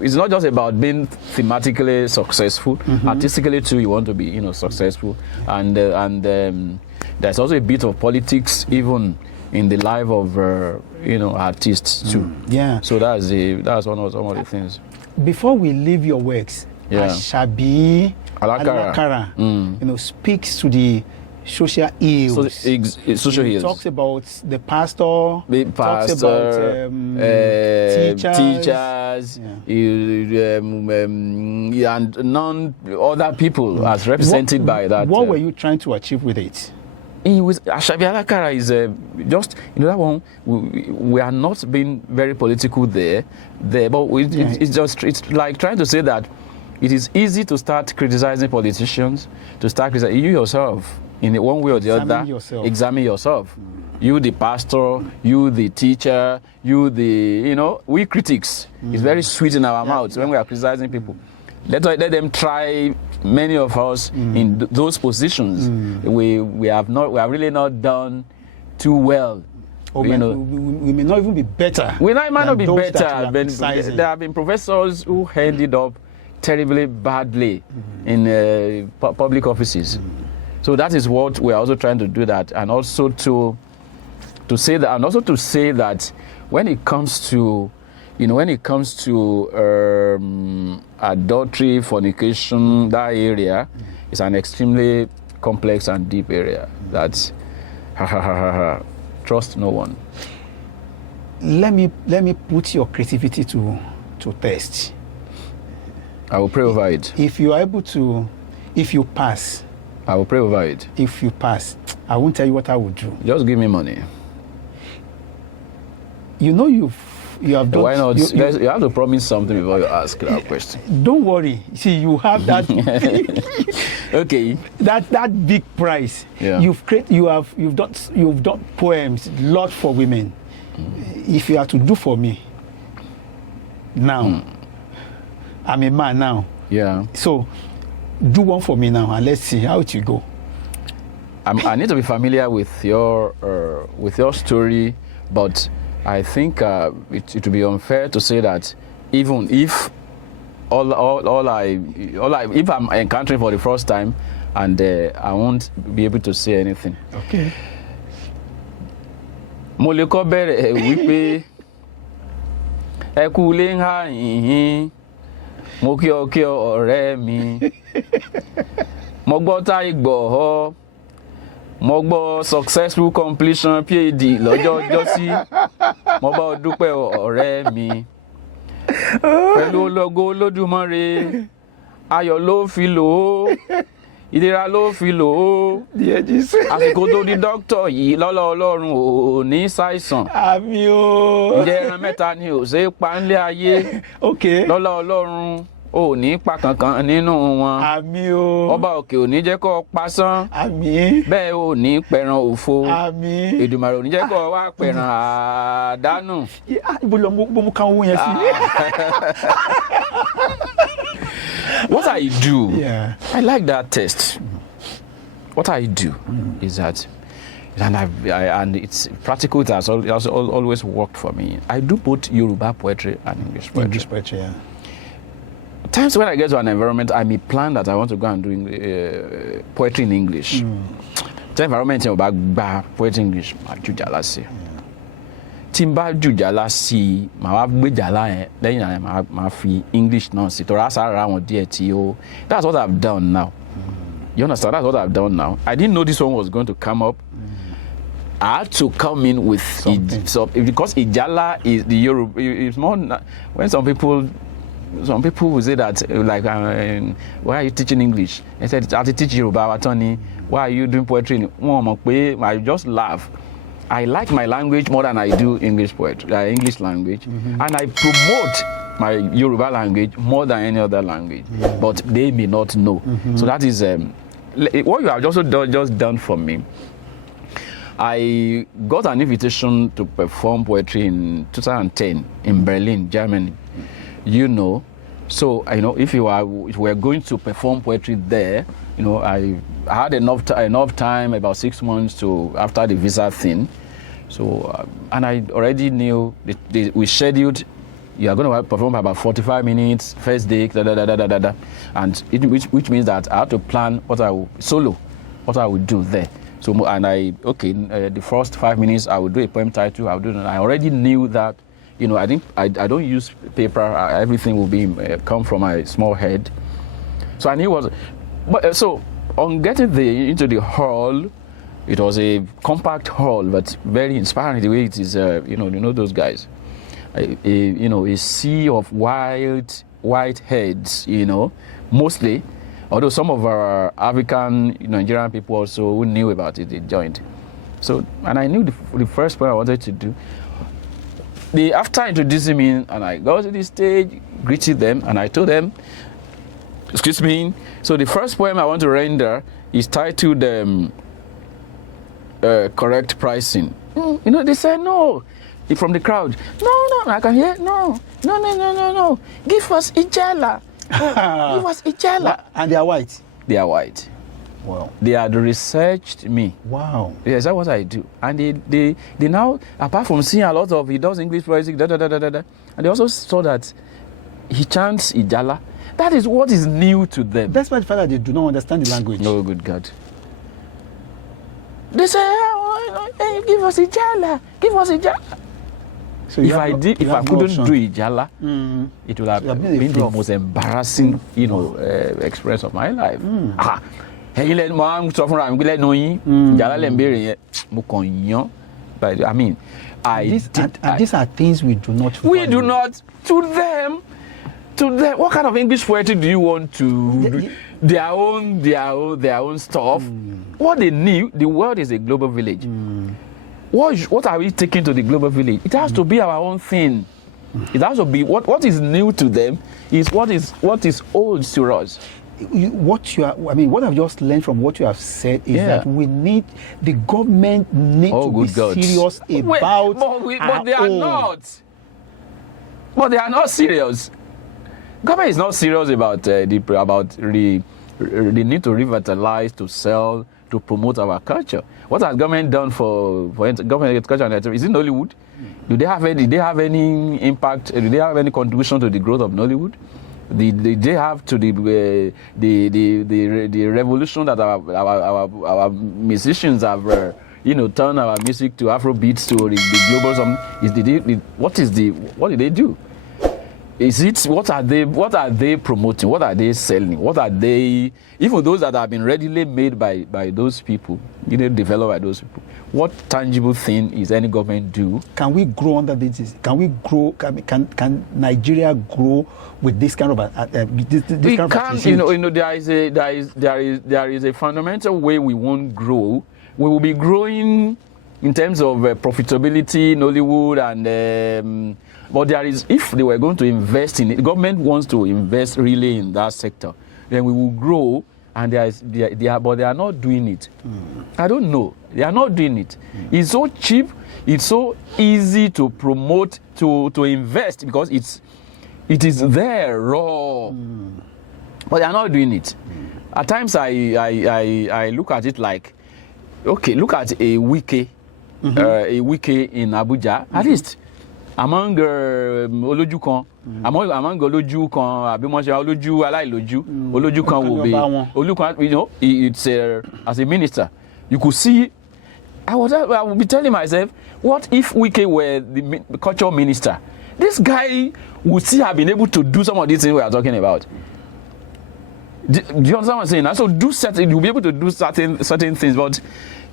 It's not just about being thematically successful. Artistically too, you want to be, successful, and there's also a bit of politics even in the life of, artists too. Yeah. So that's some of the things. Before we leave your works, Asabi Alakara, speaks to the social ills. Social ills. Talks about the pastor. Talks about teachers. And none other people as represented by that. What were you trying to achieve with it? Asabi Alakara is just that one. We are not being very political there, but it's like trying to say that it is easy to start criticizing politicians, to start criticizing you yourself. In one way or the other, examine yourself. You, the pastor, you, the teacher, you, we critics. It's very sweet in our mouths when we are criticizing people. Let them try. Many of us in those positions, we have really not done too well. We may not even be better. We might not be better. There have been professors who ended up terribly badly in public offices. So that is what we are also trying to do that, and also to say that, when it comes to adultery, fornication, that area is an extremely complex and deep area. That's trust no one. Let me put your creativity to test. I will pray over it. If you are able to, if you pass. I will pray over it. If you pass, I won't tell you what I would do. Just give me money. You have done. Why not? You have to promise something before you ask that question. Don't worry. See, you have that. Okay. That big prize. Yeah. You've done poems, lot for women. If you are to do for me, now, I'm a man now. Yeah. So, do one for me now, and let's see how it will go. I need to be familiar with your story, but I think it would be unfair to say that even if if I'm encountering for the first time, and I won't be able to say anything. Okay. Mo lè kọ́ bẹ̀rẹ̀ wípé ẹ kú lé ń há yìnyín. Mo kí ọ ọ̀rẹ́ mi. Mo gbọ́ táì gbọ́ ọ. Mo gbọ́ successful completion PhD lọ́jọ́ ọjọ́sí. Mo bá ọ dúpẹ́ ọ̀rẹ́ mi. Pẹ̀lú ológo Olódùmarè, ayọ̀ ló fi lò ó. Ìlera ló fi lò ó. Àsìkò tó di dókítà yìí lọ́lọ́ Ọlọ́run ò ní ṣàìsàn. Àmín o. Ǹjẹ́ ẹran mẹ́ta ni ò ṣe é pa ńlé ayé. Lọ́lọ́ Ọlọ́run ò ní pa kankan nínú wọn. Àmín o. Ọba òkè ò ní jẹ́ kó pasán. Àmín. Bẹ́ẹ̀ ò ní pẹran òfo. Àmín. Èdùmàrè ò ní jẹ́ kó wá pẹran àdánù. Ibo mo ka owó yẹn sí. What I do, I like that test. What I do is that, and it's practical. It has always worked for me. I do both Yoruba poetry and English poetry. English poetry, yeah. Times when I get to an environment, I may plan that I want to go and do poetry in English. The environment about poetry in English, Jalasi. Timba Jalasi, my Jala, then my free English nonsense. That's what I've done now. You understand? That's what I've done now. I didn't know this one was going to come up. I had to come in with it, because Ijala is the Yoruba. It's more when some people will say that, like, why are you teaching English? I said, I have to teach Yoruba, Tony. Why are you doing poetry? I just laugh. I like my language more than I do English poetry, English language, and I promote my Yoruba language more than any other language. But they may not know. So that is what you have just done for me. I got an invitation to perform poetry in 2010 in Berlin, Germany. So, if we're going to perform poetry there, I had enough time, about 6 months after the visa thing. So, and I already knew we scheduled. You are going to perform about 45 minutes first day, and which means that I had to plan what I would do there. So, and the first 5 minutes I would do a poem title. I would do. I already knew that. I don't use paper. Everything will come from my small head. So I knew so on getting into the hall, it was a compact hall, but very inspiring the way it is. Those guys, a sea of white heads. Mostly, although some of our African Nigerian people also who knew about it, they joined. So, and I knew the first poem I wanted to do. After introducing me, and I got to the stage, greeted them, and I told them, excuse me. So the first poem I want to render is titled Correct Pricing. They said no. From the crowd, no, I can hear, no. Give us Ijala. Give us Ijala. And they are white? They are white. Wow. They had researched me. Wow. Yes, that's what I do. And they now, apart from seeing a lot of, he does English poetry, and they also saw that he chants Ijala. That is what is new to them. Despite the fact that they do not understand the language. No, good God. They say, hey, give us Ijala. Give us Ijala. So if I couldn't do Ijala, it would have been the most embarrassing, experience of my life. But I mean, these are things we do not. We do not. To them, what kind of English poetry do you want to do? Their own stuff. What they knew, the world is a global village. What are we taking to the global village? It has to be our own thing. It has to be what is new to them is what is old to us. What I've just learned from what you have said is that the government need to be serious about. But they are not. But they are not serious. Government is not serious about the need to revitalize, to sell, to promote our culture. What has government done for government culture and is it Nollywood? Do they have any impact? Do they have any contribution to the growth of Nollywood? They have to the revolution that our musicians have turned our music to Afrobeats to the global song. What did they do? What are they promoting? What are they selling? What are they, even those that have been readily made by those people, developed by those people? What tangible thing is any government do? Can we grow under this? Can we grow? Can Nigeria grow with this kind of this we kind can. of There is a fundamental way we won't grow. We will be growing in terms of profitability, Nollywood, and but there is, if they were going to invest in it, the government wants to invest really in that sector, then we will grow. And but they are not doing it. I don't know. They are not doing it. It's so cheap. It's so easy to promote, to invest, because it is there raw. But they are not doing it. At times I look at it like, okay, look at a wiki in Abuja. At least among Oloju kan, among Oloju kan, Abimonse Oloju, Alailoju, Oloju kan will be Oloju kan. It's as a minister, you could see. I would be telling myself, what if Wike were the culture minister? This guy would still have been able to do some of these things we are talking about. Do you understand what I'm saying? So you'll be able to do certain things, but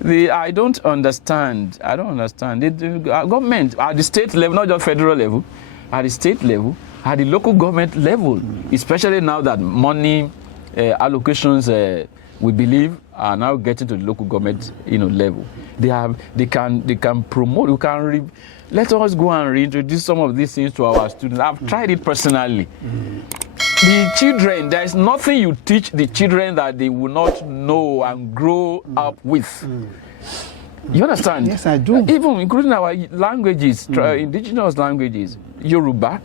I don't understand. The government at the state level, not just federal level, at the state level, at the local government level, especially now that money allocations we believe are now getting to the local government level. They can promote. Let us go and reintroduce some of these things to our students. I've tried it personally. The children, there is nothing you teach the children that they will not know and grow up with. You understand? Yes, I do. Even including our languages, indigenous languages, Yoruba.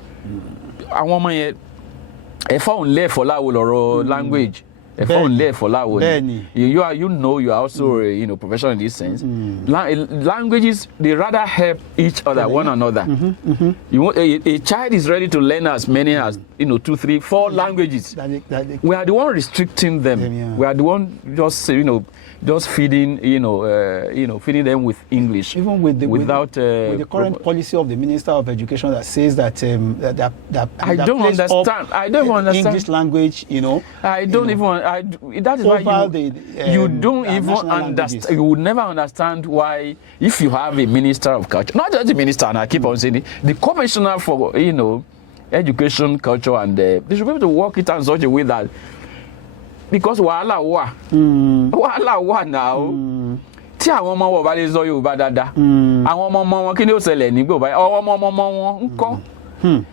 ẹ̀fọ́ òun lé ẹ̀fọ́ láwo lọ́rọ̀ language. ẹ̀fọ́ òun lé ẹ̀fọ́ láwo ni. You are also a professional in this sense. Languages, they rather help each other, one another. A child is ready to learn as many as 2, 3, 4 languages. We are the one restricting them. We are the one just feeding feeding them with English. Even with the current with policy of the Minister of Education that says that I don't understand. I don't understand English language. I don't even. That is why you don't even understand. You would never understand why, if you have a Minister of Culture, not just the minister, and I keep on saying it, the Commissioner for Education, Culture, and they should be able to work it out in such a way that, because wàhálà wà now. Tí àwọn ọmọ wọn bá lè sọ Yorùbá dáadáa, àwọn ọmọ wọn kí ni ó ṣẹlẹ̀ nígbà báyìí, ọmọ wọn ńkọ́.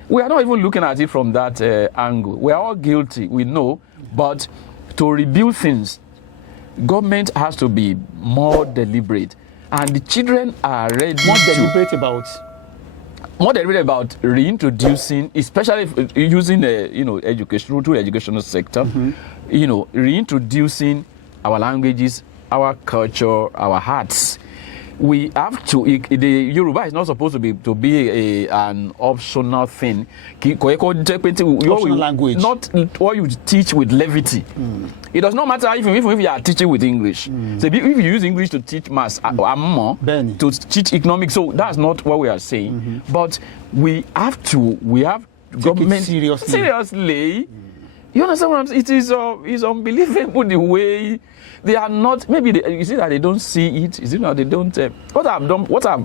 We are not even looking at it from that angle. We are all guilty, we know, but to rebuild things, government has to be more deliberate, and the children are ready more deliberate about reintroducing, especially using education through educational sector, reintroducing our languages, our culture, our arts. We have to. The Yoruba is not supposed to be an optional thing. Optional language. Not what you teach with levity. It does not matter if you are teaching with English. So if you use English to teach maths, to teach economics, so that's not what we are saying. But we have government seriously. You understand what I'm saying? It is unbelievable the way they are not. Maybe you see that they don't see it. Is it that they don't?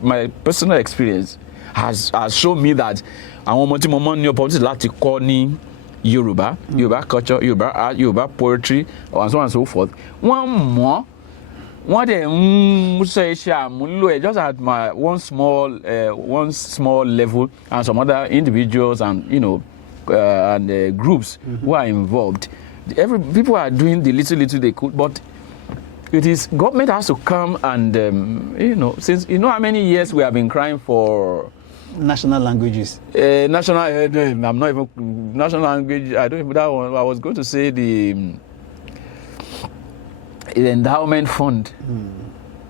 My personal experience has shown me that àwọn ọmọ tí mo mọ̀ ní opportunity láti kọ́ ní Yoruba culture, Yoruba art, Yoruba poetry, and so on and so forth. Wọ́n dẹ̀ ń ṣe iṣẹ́ àmúlò ẹ̀ just at my one small level, and some other individuals and groups who are involved. People are doing the little they could, but it is government has to come and since how many years we have been crying for national languages. I'm not even national language. I don't even that one. I was going to say the endowment fund,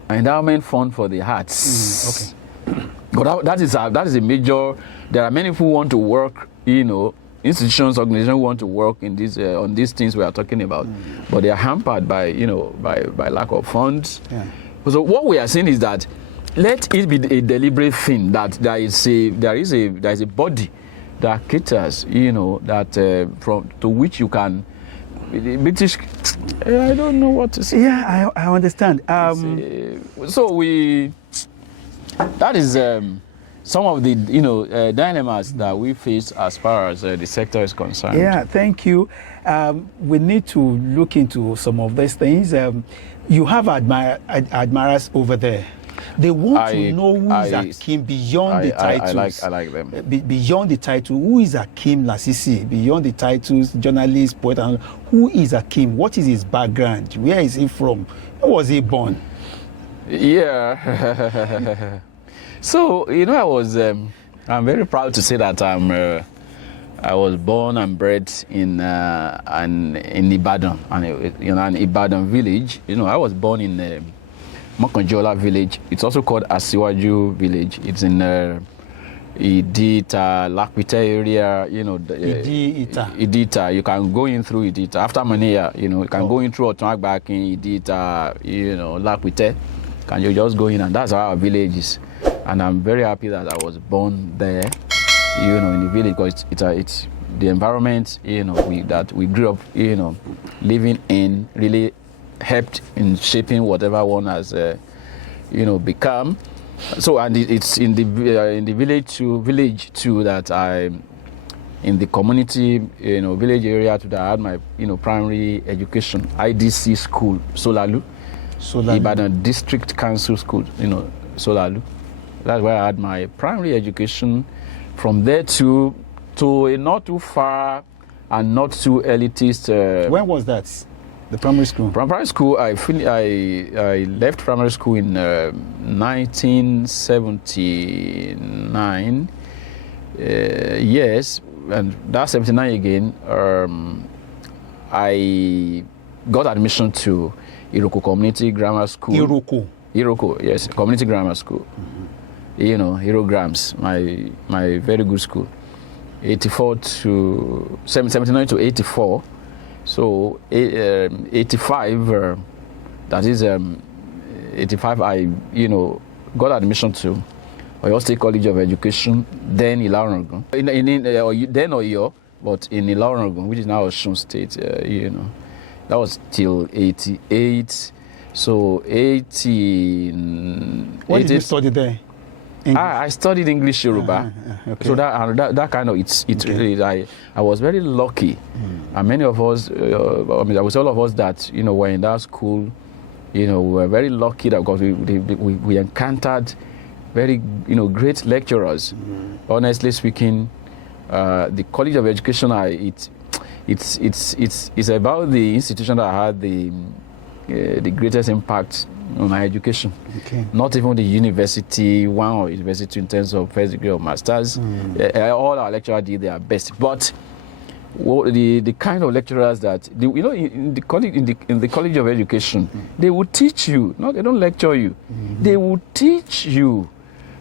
endowment fund for the arts. Okay, but that is a major. There are many who want to work. Institutions, organizations who want to work in this on these things we are talking about, but they are hampered by by lack of funds. Yeah. So what we are saying is that let it be a deliberate thing that there is a body that caters, that from to which you can. The British, I don't know what to say. Yeah, I understand. So that is. Some of the dilemmas that we face as far as the sector is concerned. Yeah, thank you. We need to look into some of these things. You have admirers over there. They want to know who is Akeem beyond the titles. I like them. Beyond the title, who is Akeem Lasisi? Beyond the titles, journalist, poet, and who is Akeem? What is his background? Where is he from? Where was he born? Yeah. So I'm very proud to say that I was born and bred in Ibadan, an Ibadan village. I was born in Mokonjola village. It's also called Asiwaju village. It's in Idita, Lakwite area. Idita. You can go in through Idita after Mania. You can go in through Otuak back in Idita. Lakwite. Can you just go in, and that's how our village is. And I'm very happy that I was born there, in the village, because it's the environment, that we grew up, living in, really helped in shaping whatever one has, become. So, and it's in the village too that I, in the community, village area too, that I had my, primary education, IDC school, Solalu. Ibadan District Council School, Solalu. That's where I had my primary education. From there to a not too far and not too elitist. When was that? The primary school? Primary school, I left primary school in 1979. Yes, and that 79 again, I got admission to Iroko Community Grammar School. Iroko, yes, Community Grammar School. You know, Irograms, my very good school. 79 to 84. So 85, that is 85. I got admission to Oyo State College of Education, then Ilorin. Then Oyo, but in Ilorin, which is now Osun State. That was till 88. So 80. What did you study there? I studied English Yoruba. Okay. So that kind of it's really I was very lucky, and many of us, I would say all of us that were in that school, we were very lucky that because we encountered very great lecturers. Honestly speaking, the College of Education, it's about the institution that had the greatest impact on my education. Okay. Not even the university, one or university in terms of first degree or masters. All our lecturers did their best, but the kind of lecturers that in the College of Education, they will teach you. No, they don't lecture you. They will teach you.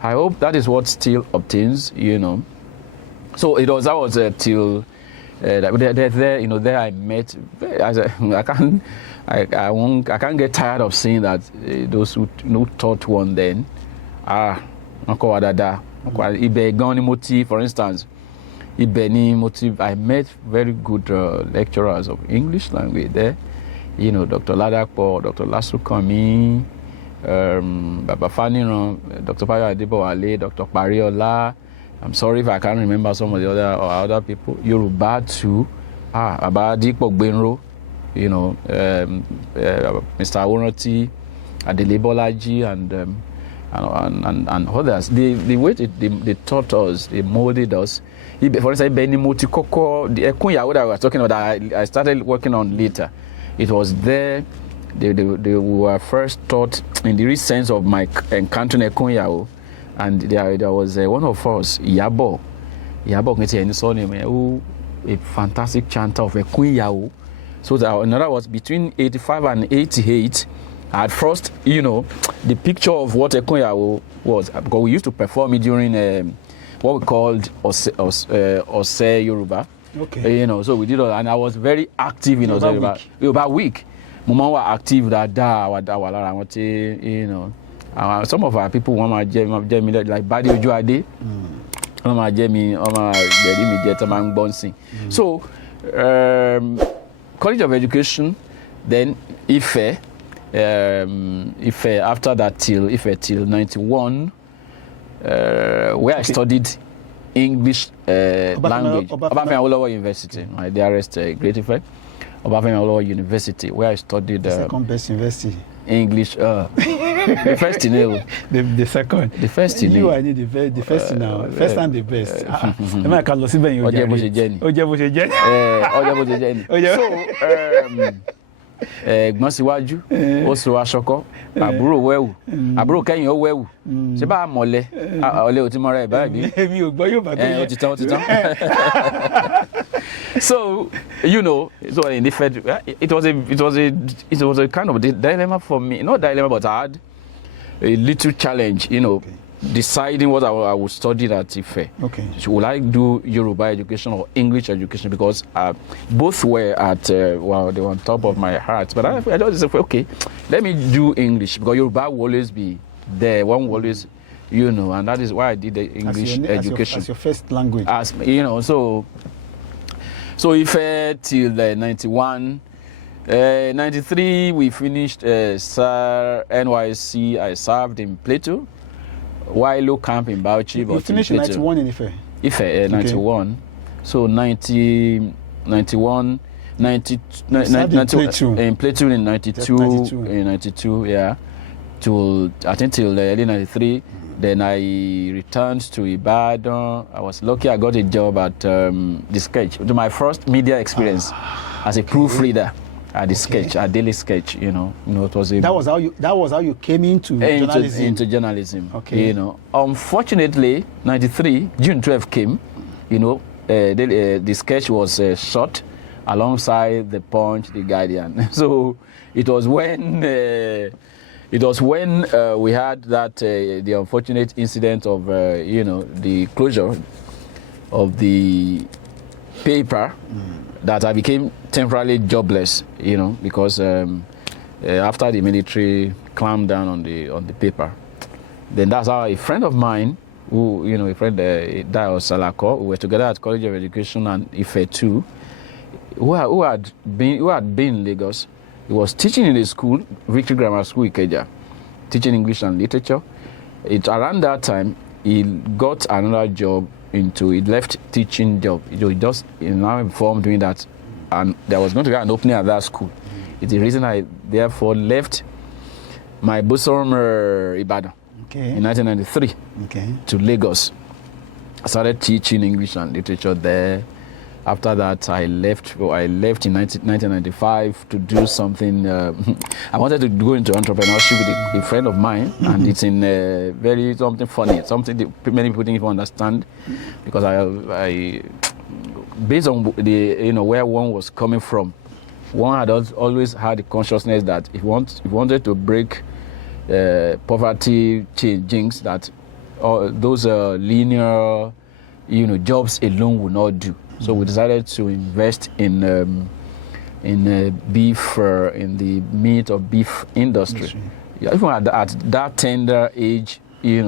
I hope that is what still obtains. So that was till there I met. I can't get tired of saying that those who taught one then Ibe motive, for instance. Ibe motive. I met very good lecturers of English language there. Dr. Ladapo, Dr. Lasukami, Baba Faniran, Dr. Payo Adebowale, Dr. Pariola. I'm sorry if I can't remember some of the other people. Yoruba too. About GBENRO. Mr. Awonoti, Adelebolaji, and others. The way they taught us, they molded us. For instance, Benny Motikoko, the Ekunya that I was talking about, that I started working on later. It was there. They were first taught in the real sense of my encountering Ekunya, and there was one of us, Yabo, a fantastic chanter of Ekunya. So that, in other words, between 85 and 88, at first, the picture of what Ekunya was, because we used to perform it during what we called Ose Yoruba. Okay. So we did all, and I was very active in Yoruba Week. Mama was active some of our people want to like Badi Ojuade. So College of Education, then Ife after that till 91, where I studied English language. Obafemi Awolowo University, my dearest great friend. Obafemi Awolowo University, where I studied the second best university. English. The first in it. The second. The first in it. You are the first now. First and the best. I can lọ síbẹ̀ yín. Ọjẹ́ bó ṣe jẹ́ ni. So, ẹ̀gbọ́n síwájú, ó so aṣọkọ́, àbúrò wẹ̀wù, àbúrò kẹ́yìn ó wẹ̀wù. Ṣé bá a mọ̀lẹ́? Ọ̀lẹ́ ò ti mọ́ra ẹ̀ báyìí. Èmi ò gbọ́ yóò bá tó yẹ. Ó ti tán. So so in the Fed, it was a kind of dilemma for me. Not dilemma, but I had a little challenge. Okay. Deciding what I would study at Ife. Okay. So would I do Yoruba education or English education? Because both were at they were on top of my heart. But I just said, okay, let me do English, because Yoruba will always be there. One will always, and that is why I did the English education as your first language. So Ife till 91. 93 we finished NYSC. I served in Plateau, Wilo camp in Bauchi. You finished in 91 in Ife? Ife, 91. Okay. So 91, 90 in Plateau in 92, in 92, yeah. Till early 93. Then I returned to Ibadan. I was lucky I got a job at The Sketch. It was my first media experience as a proofreader at The Sketch, at Daily Sketch. It was that was how you came into journalism. Into journalism. Okay. Unfortunately, 93 June 12 came. the sketch was shot alongside the Punch, the Guardian. So it was when we had that the unfortunate incident of the closure of the paper that I became temporarily jobless, because after the military clamped down on the paper. Then that's how a friend of mine, who a friend that was Salako, we were together at College of Education and Ife too, who had been in Lagos. He was teaching in a school, Victory Grammar School, Ikeja, teaching English and literature. Around that time, he got another job he left teaching job. He now informed me that, and there was going to be an opening at that school. It's the reason I therefore left my bosom Ibadan in 1993 to Lagos. I started teaching English and literature there. After that, I left in 1995 to do something. I wanted to go into entrepreneurship with a friend of mine, and it's in something funny, something that many people didn't even understand, because I based on where one was coming from, one had always had the consciousness that if wanted to break poverty jinx, that those linear jobs alone would not do. So we decided to invest in beef, in the meat or beef industry. Yeah, even at that tender age, he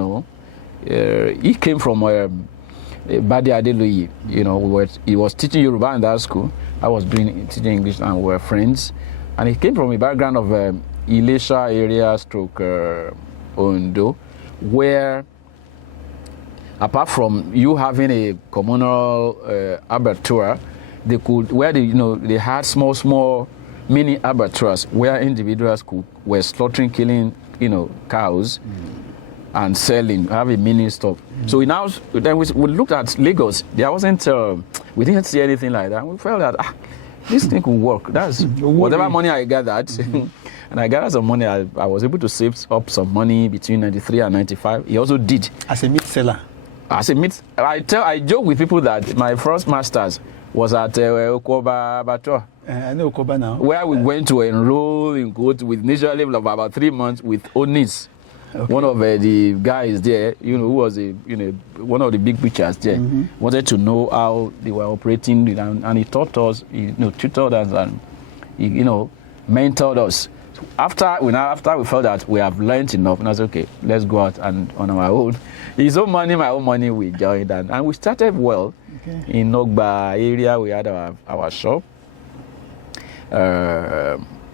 came from Badi Adeluyi. He was teaching Yoruba in that school. I was teaching English, and we were friends. And he came from a background of Eleleture area, Ondo, where apart from you having a communal abattoir, they had small mini abattoirs where individuals were slaughtering, killing cows and selling, have a mini stop. So we looked at Lagos. There wasn't we didn't see anything like that. We felt that this thing could work. That's whatever money I gathered. And I gathered some money. I was able to save up some money between 93 and 95. He also did. As a meat seller. I joke with people that my first masters was at Okoba Abattoir. I know Okoba now. Where we went to enroll in court with initial level of about 3 months with Onis. Okay. One of the guys there, who was one of the big preachers there, wanted to know how they were operating, and he taught us, tutored us, and he, mentored us. After we felt that we have learned enough, and I said, okay, let's go out and on our own. His own money, my own money, we joined, and we started well. Okay. In Ogba area, we had our shop.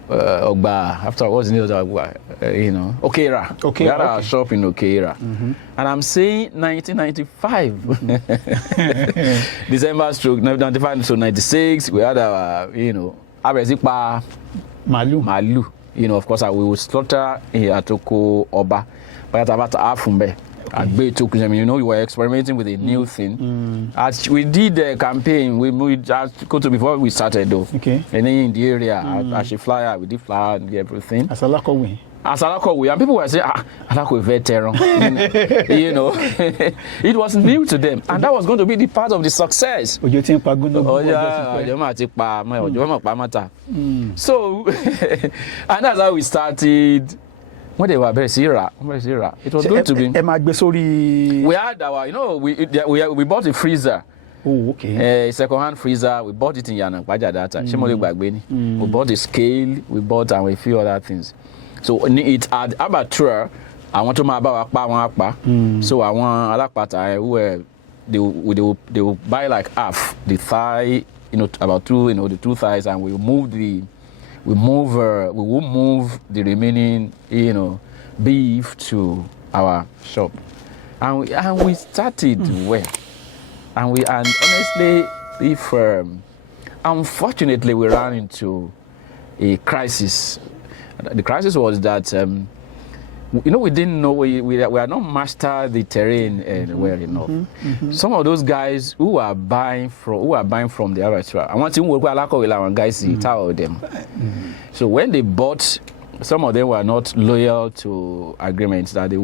Ogba, after what's the name of Okera. We had our shop in Okera. And I'm saying 1995, December stroke 95 to 96, we had our, Abezipa Malu. Of course, we would slaughter at Oko Oba, but about Afumbe. We were experimenting with a new thing. As we did the campaign, we just go to before we started though. Okay. And then in the area, as a flyer, we did flyer and everything. As Alako, and people were saying, Alako veteran. It was new to them, and that was going to be the part of the success. So, and that's how we started. When they were very serious, it was good to be. We had our, we bought a freezer. Oh, okay. A second-hand freezer. We bought it in Yanakwaja that time. We bought a scale. We bought a few other things. So it had abattoir. I want to about So I want Alakpata where they will buy like half the thigh, about two, the two thighs, and we will move the remaining, beef to our shop, and we started well, and honestly, unfortunately, we ran into a crisis. The crisis was that we didn't know we had not mastered the terrain well enough. Some of those guys who were buying from the abattoir, I want to work with Alako guys, them. So when they bought, some of them were not loyal to agreements that they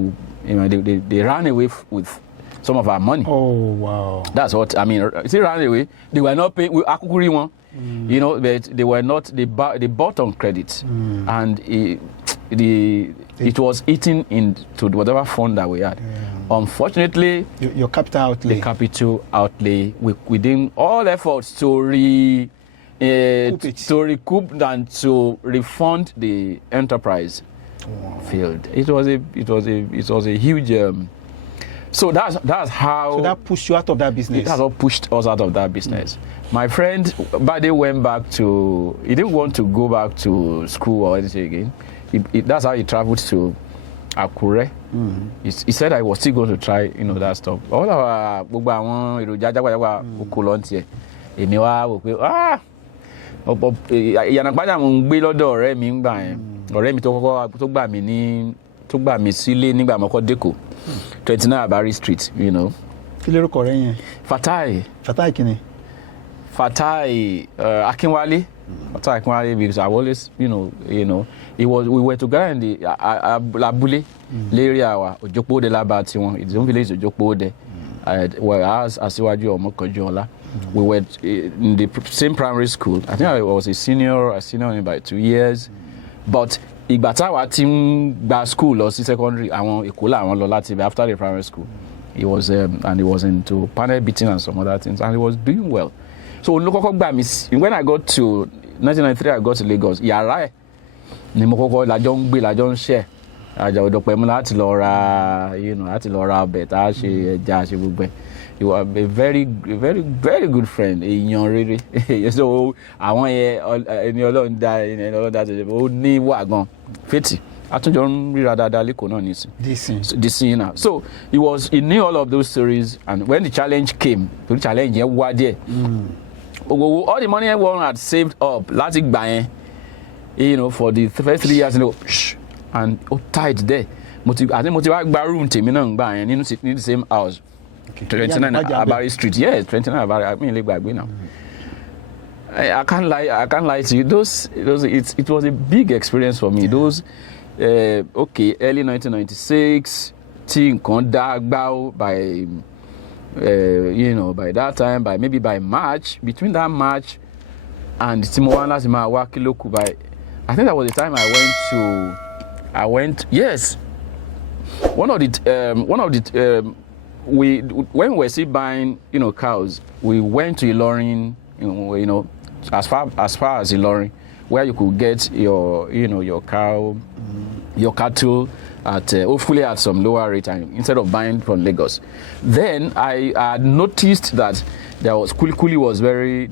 ran away with some of our money. Oh, wow. That's what I mean. See, around the way, they were not paying. Akukuri one, you know, but they were not. They bought on credit, and it was eating into whatever fund that we had. Yeah. Unfortunately, your capital outlay. The capital outlay within all efforts to recoup and to refund the enterprise failed. It was a huge. So that's how. So that pushed you out of that business. That's what pushed us out of that business. My friend, Bade went back to. He didn't want to go back to school or anything again. That's how he traveled to Akure. He said I was still going to try, that stuff. All our gbogbo àwọn èròjà jágbàjágbà oko lọ ntiẹ̀. Èmi wá wò pé ìyànàpájà mo ń gbé lọ́dọ̀ ọ̀rẹ́ mi ńgbà yẹn. Ọ̀rẹ́ mi tó gbà mí sílé nígbà mọ́kọ́ dẹ́kọ̀ 29 Abari Street, Kí lórúkọ rẹ yẹn? Fatai kí ni? Fatai Akinwale. Fatai Akinwale, because I always, we were together in the Labule area wa Ojokpo de Labati one. It's own village Ojokpo de. Whereas Asiwaju Omokojola, we were in the same primary school. I think I was a senior only by 2 years, but ìgbà táwa tí ń gba school lọ sí secondary àwọn Èkó làwọn lọ láti ibẹ̀ after the primary school. He was into panel beating and some other things, and he was doing well. So olùkọ́kọ́ gbà mí when I got to 1993, I got to Lagos. Yàrá ẹ̀ ni mo kọ́kọ́ lájọ́ ń gbé lájọ́ ń share. Àjà òdòpọ̀ ẹ̀mú láti lọ ra ọbẹ̀ tá a ṣe ẹja ṣe gbogbo ẹ̀. You are a very, very, very good friend. Èèyàn rere. So àwọn ẹni Ọlọ́run dá tó ṣe ó ní wà gan. Fẹ́tì. Àtúnjọ ń ríra dáadáa lẹ́kọ̀ọ́ náà nísìn. This now. So he knew all of those stories, and when the challenge came, the challenge yẹn wá díẹ̀. All the money everyone had saved up láti gbà yẹn, for the first 3 years, and tight there. I think mo ti wá gba room tèmi náà gbà yẹn nínú the same house. 29 Abari Street. Yes, 29 Abari. I mean, now. I can't lie to you. It was a big experience for me. Those, early 1996, nǹkan dàgbà by, by that time, by March, between that March and Timowana Zimawakiloku, I think that was the time yes. One of the when we were still buying, cows, we went to Ilorin, as far as Ilorin, where you could get your cow, your cattle at hopefully at some lower rate, instead of buying from Lagos. Then I had noticed that there was Kulikuli was very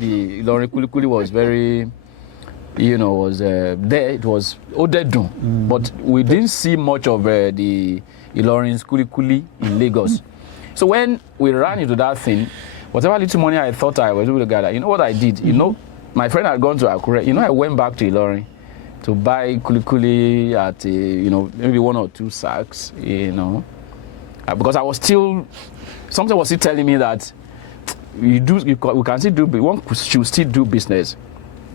was there. It was Odedun, but we didn't see much of the Ilorin's Kulikuli in Lagos. So when we ran into that thing, whatever little money I thought I was able to gather, you know what I did? My friend had gone to Akure. I went back to Ilorin to buy kulikuli at maybe 1 or 2 sacks, because I was something was still telling me that we can still do, one should still do business.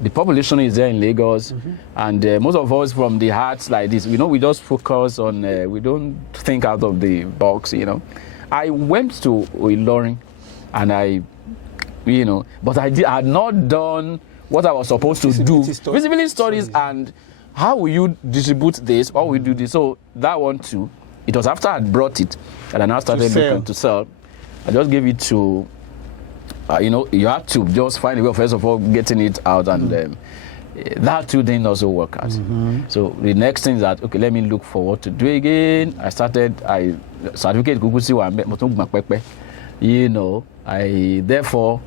The population is there in Lagos, and most of us from the hearts like this, we just focus on, we don't think out of the box, I went to Ilorin, and but I had not done what I was supposed to do. Visibility studies and how will you distribute this, how will you do this. So that one too, it was after I brought it and I now started looking to sell. I just gave it to, you have to just find a way, first of all, getting it out, and that too didn't also work out. So the next thing is that, okay, let me look for what to do again. Certificate therefore,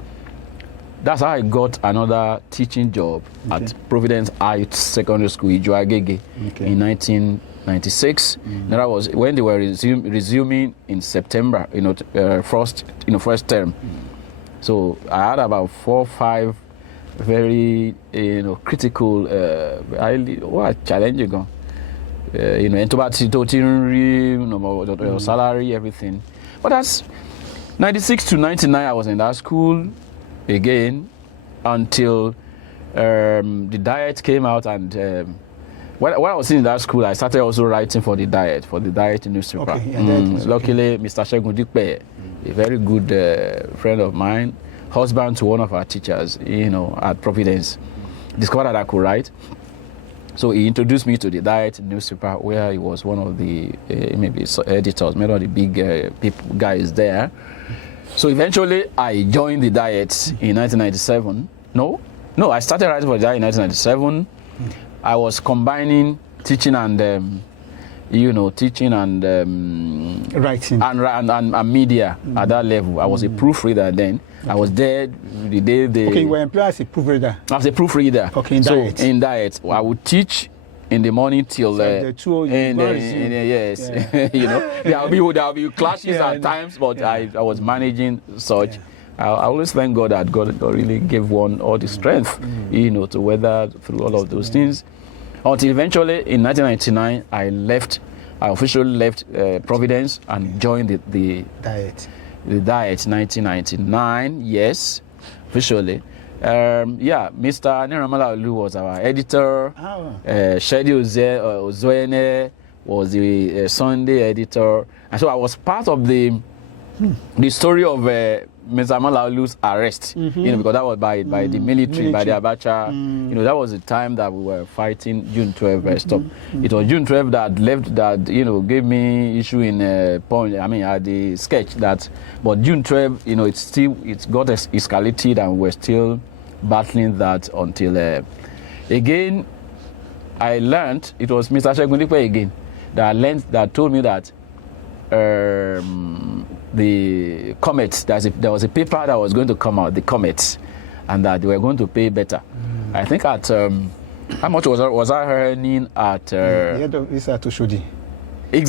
that's how I got another teaching job at Providence High Secondary School, Ijuagege, in 1996. That was when they were resuming in September, first term. So I had about 4 or 5 very, critical, challenging. Salary, everything. But that's 96 to 99. I was in that school again until the diet came out, and when I was in that school, I started also writing for the diet newspaper. Luckily, Mr. Shegun Dikpe a very good friend of mine, husband to one of our teachers, at Providence, discovered that I could write. So he introduced me to the Diet newspaper, where he was one of the editors, one of the big guys there. So eventually I joined the Diet in 1997. No, I started writing for the Diet in 1997. I was combining teaching and writing and media at that level. I was a proofreader then. Okay. I was there the day they. Okay, you were employed as a proofreader. I was a proofreader. Okay, in Diet. In Diet, I would teach in the morning till the 2 yes, there'll be clashes at times, but I was managing such. Yeah. I always thank God that God really gave one all the strength, to weather through all of those things. Until eventually, in 1999, I officially left Providence and joined the Diet. The Diet, 1999, yes, officially. Mr. Niramala Olu was our editor. Shedi Ozoene was the Sunday editor. And so I was part of the story of Mr. Amala Olu's arrest, because that was by the military, by the Abacha. That was the time that we were fighting June 12 stop. It was June 12 that left that, gave me issue in point. At the sketch that, but June 12, it got escalated and we're still battling that until, again, I learned, it was Mr. Shegundipe again, that told me that the Comets, there was a paper that was going to come out, the Comets, and that they were going to pay better. I think at how much was I earning at? It's at Oshodi. No.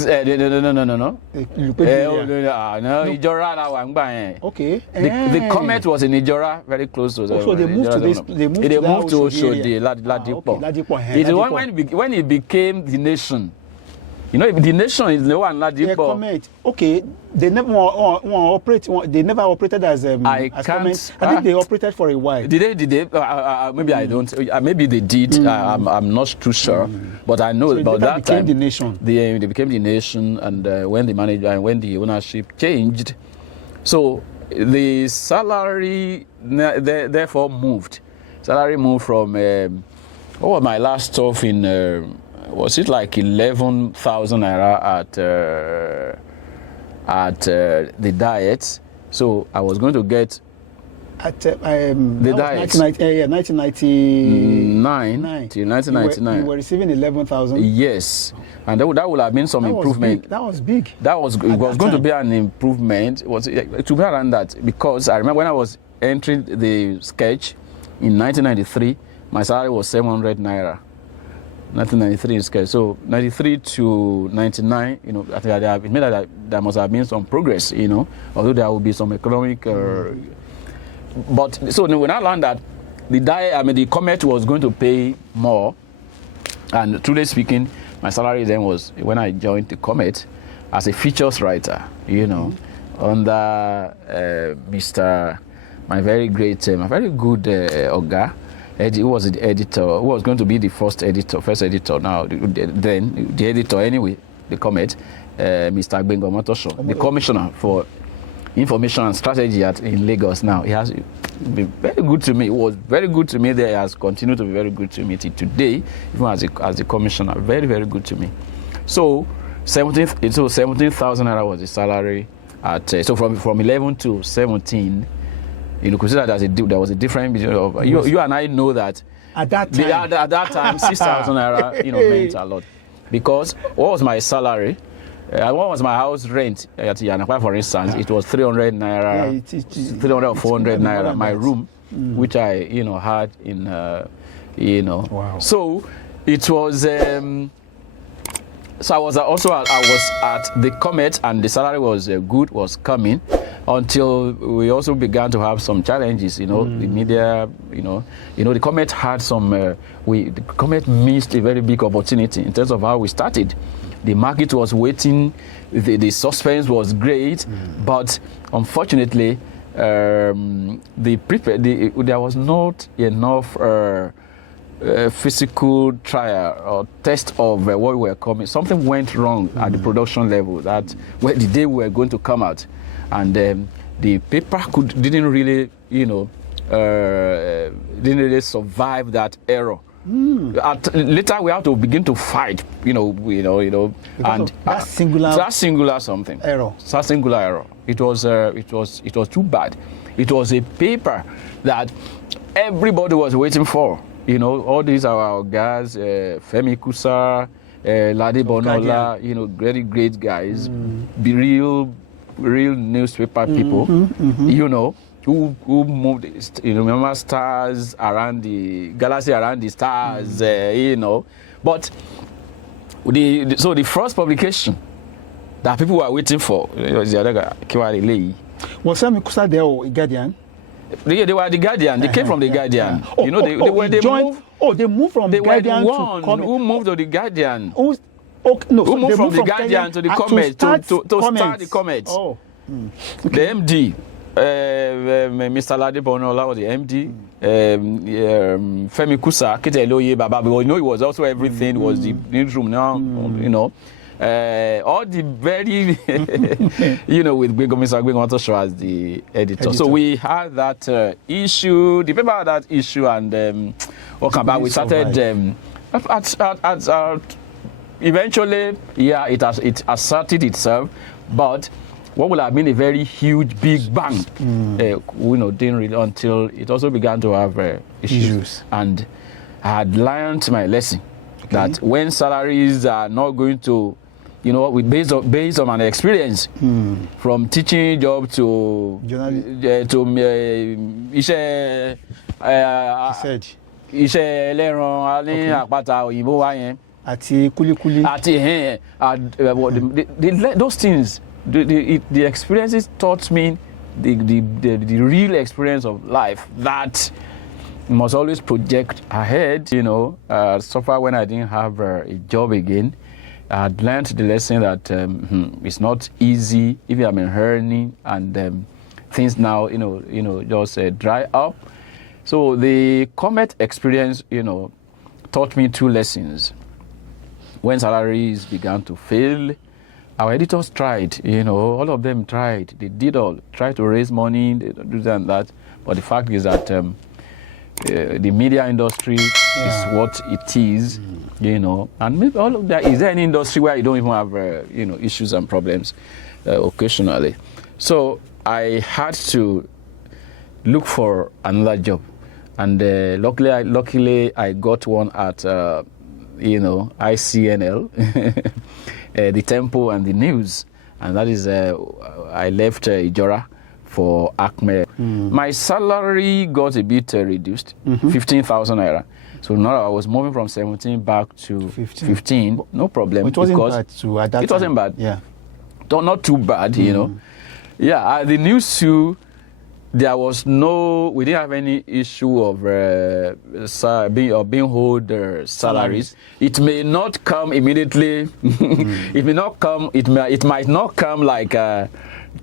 Ijora. Okay. The Comet was in Ijora, very close to. So they moved to this. They moved to Oshodi, Ladipo. It is when it became the nation. The nation is the one Ladipo. Okay, they never operate. They never operated as I think they operated for a while. Did they? Maybe I don't. Maybe they did. I'm not too sure, but I know about that time. The nation. They became the nation, and when the manager and when the ownership changed, so the salary therefore moved. Salary moved from what was my last stuff in. Was it like 11,000 naira at the Diet? So I was going to get at the Diet. 1999 till 1999. You were receiving 11,000. Yes, and that would have been some improvement. That was big. It was going to be an improvement. It was to be around that, because I remember when I was entering the sketch in 1993, my salary was 700 naira. 1993 in scale. So 93 to 99, I think it meant that there must have been some progress, although there will be some economic. But so when I learned that the Comet was going to pay more, and truly speaking, my salary then was, when I joined the Comet as a features writer, under my very good Oga. Who was the editor? Who was going to be the first editor? Now, then the editor anyway, the Comet, Mr. Gbengo Motosho, the commissioner for information and strategy in Lagos. Now, he has been very good to me. He was very good to me there. He has continued to be very good to me till today, even as the commissioner. Very, very good to me. So 17,000 naira was the salary at. So from 11 to 17. Consider that there was a difference between you and I know that at that time 6,000 naira meant a lot, because what was my salary? What was my house rent at Yanakwa, for instance? It was 300 naira, 300 or 400 naira. My room, which I had in Wow. So it was. So I was at the Comet, and the salary was good, was coming, until we also began to have some challenges. The media, the Comet had some. The Comet missed a very big opportunity in terms of how we started. The market was waiting. The suspense was great, but unfortunately, there was not enough physical trial or test of what we were coming. Something went wrong at the production level. That the day we were going to come out, and the paper didn't really, didn't really survive that error. Later, we have to begin to fight, and that singular something error. That singular error. It was too bad. It was a paper that everybody was waiting for. All these are our guys, Femi Kusa, Lade Bonola, very great guys, be real newspaper people, who moved, remember stars around the galaxy, around the stars, But the first publication that people were waiting for was the other guy, Kiwale. Was Femi Kusa there or Guardian? They were the Guardian. They came from the Guardian. They moved from the Guardian to Comment. Who moved to the Guardian? Who moved from the Guardian to the Comment to start the Comment? Oh. The MD, Mr. Lade Bonola was the MD. Femi Kusa, Kiteloye Baba, because he was also everything. Was the newsroom now, all the very, with Mr. Gwengoto Show as the editor. So we had that issue, the paper had that issue, and we started eventually, it asserted itself, but what would have been a very huge, big bang, didn't really, until it also began to have issues. And I had learned my lesson that when salaries are not going to, based on an experience from teaching job to iṣẹ́ ẹlẹ́ran ní àpáta òyìnbó wa yẹn àti kúlíkúlí those things, the experiences taught me the real experience of life that must always project ahead. Suffer when I didn't have a job again. I had learned the lesson that it's not easy if you have been earning and things now, just dry up. So the Comet experience, taught me two lessons. When salaries began to fail, our editors tried, all of them tried. They did tried to raise money, they do that and that. But the fact is that the media industry is what it is, and maybe all of that. Is there any industry where you don't even have, issues and problems occasionally? So I had to look for another job, and luckily I got one at, ICNL, the Tempo and the News, and that is I left Ijora for Acme. My salary got a bit reduced, 15,000 naira. So now I was moving from 17 back to 15. No problem. It wasn't bad at that It wasn't time. bad. Yeah. Not too bad, Yeah, the news too, we didn't have any issue of being hold salaries. It may not come immediately. It may not come. It might not come like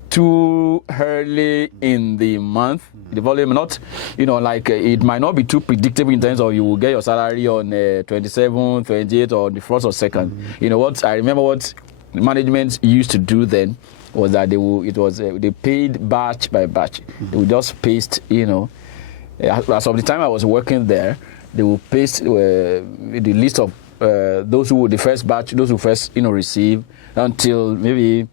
too early in the month. The volume not, it might not be too predictable in terms of you will get your salary on 27, 28, or the 1st or 2nd. I remember what the management used to do then was that they paid batch by batch. They would just paste, as of the time I was working there, they would paste the list of those who were the first batch, those who first, receive, until maybe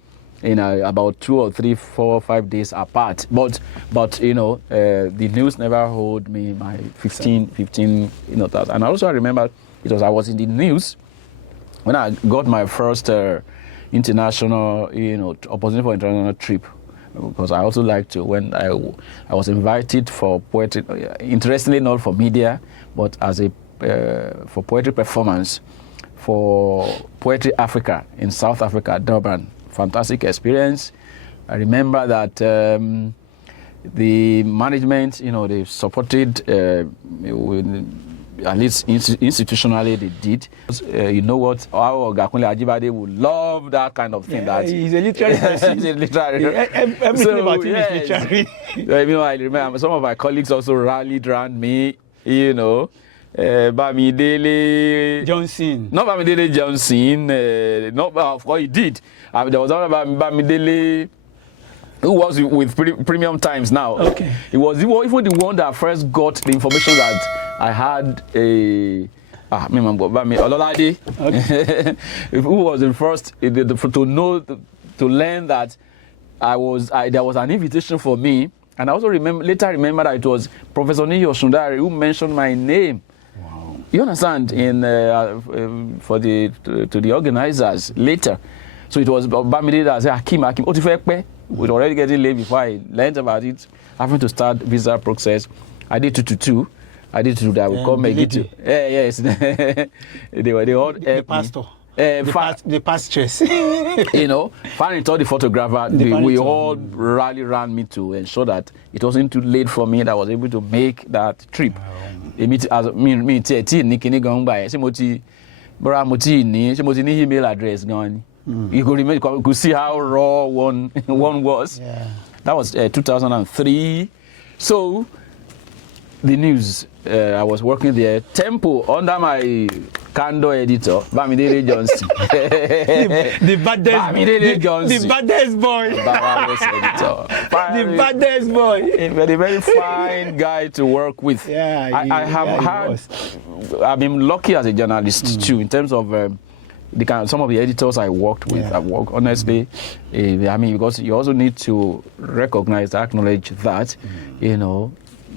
about 2 or 3, 4, 5 days apart. But the news never hold me my 15, that. And I also remember I was in the news when I got my first international, opportunity for international trip, because I also like to, when I was invited for poetry, interestingly not for media, but as for poetry performance for Poetry Africa in South Africa, Durban. Fantastic experience. I remember that the management, they supported, at least institutionally they did. Our Gakunle Ajibade would love that kind of thing. That he's a literary person. He's a literary. Everything about him is literary. I remember some of my colleagues also rallied around me, Bamidele Johnson. Not Bamidele Johnson. Not of course he did. There was another Bamidele who was with Premium Times now. Okay. It was even the one that first got the information that I had a. Ololade, okay. Who was the first to learn that there was an invitation for me, and I also later remember that it was Professor Niyo Shundari who mentioned my name. Wow. You understand? To the organizers later. So it was Bamide that said Akeem. We'd already getting late before I learned about it. Having to start visa process. I did 222. I did to that. We call Megito. Yes. they all the pastor. The pastors. You know, finally told the photographer, we all rally around me to ensure that it wasn't too late for me, that I was able to make that trip. Email address gone. You could see how raw one was. Yeah. That was 2003. So the news, I was working there, Tempo, under my Kando editor, Bamidele Johnson. the baddest boy. The baddest boy. A very, very fine guy to work with. Yeah, I've been lucky as a journalist too, in terms of some of the editors I worked with. Yeah. I've worked, honestly, because you also need to recognize, acknowledge that, you know,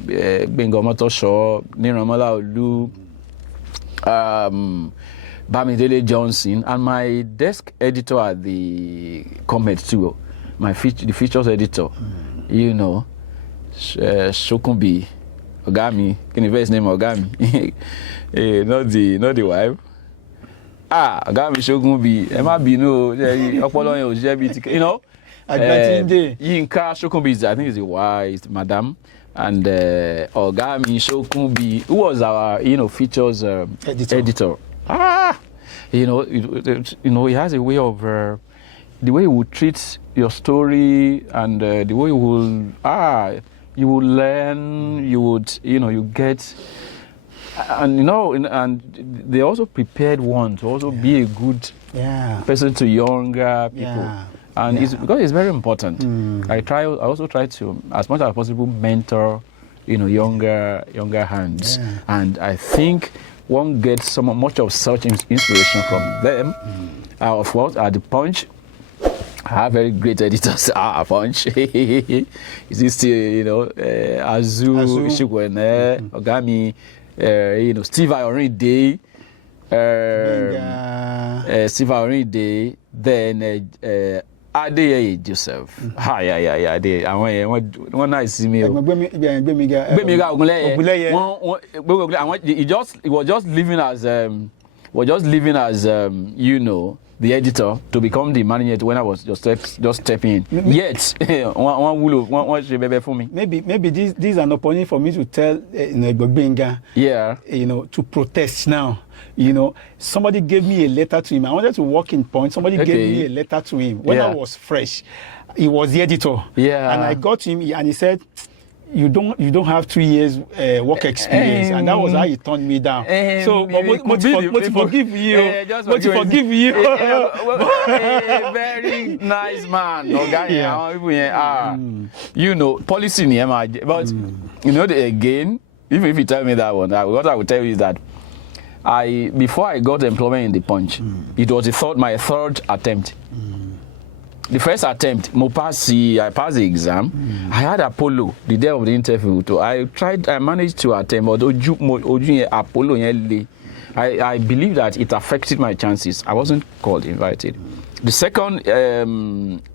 Bengo Motosho, Niramala Olu, Bamidele Johnson, and my desk editor at the Comet too, the features editor, you know, Shokumbi Ogami, can you his name Ogami? Not the wife. Ogami Shokumbi, Emma Bino, you know, Yinka Shokumbi, I think is the wife, madam. And Ogami Shokumbi, who was our, features editor. He has a way of the way he would treat your story, and the way you will learn, you get, and they also prepared one to also be a good person to younger people. Yeah. And because it's very important. I also try to, as much as possible, mentor, younger hands. Yeah. And I think one gets much of such inspiration from them. Of course, at the Punch, I have very great editors. Punch. Is this still, Azu, Ishikwene, Ogami, Steve Ayorinde, Steve Ayorinde, then Adeye Joseph. Yeah. One night see me. He was just living as the editor to become the manager when I was just stepping in. Yet one should be for me. Maybe this is an opportunity for me to tell Benga, to protest now. Somebody gave me a letter to him. I wanted to work in Point. Somebody gave me a letter to him when I was fresh. He was the editor. Yeah. And I got him, and he said, you don't have 2 years work experience, and that was how he turned me down. So, but forgive you. Very nice man. Policy in the but again, even if you tell me that one, what I will tell you is that before I got employment in the Punch, it was my third attempt. The first attempt, I passed the exam. I had Apollo the day of the interview. I managed to attempt, but Apollo, I believe that it affected my chances. I wasn't invited. The second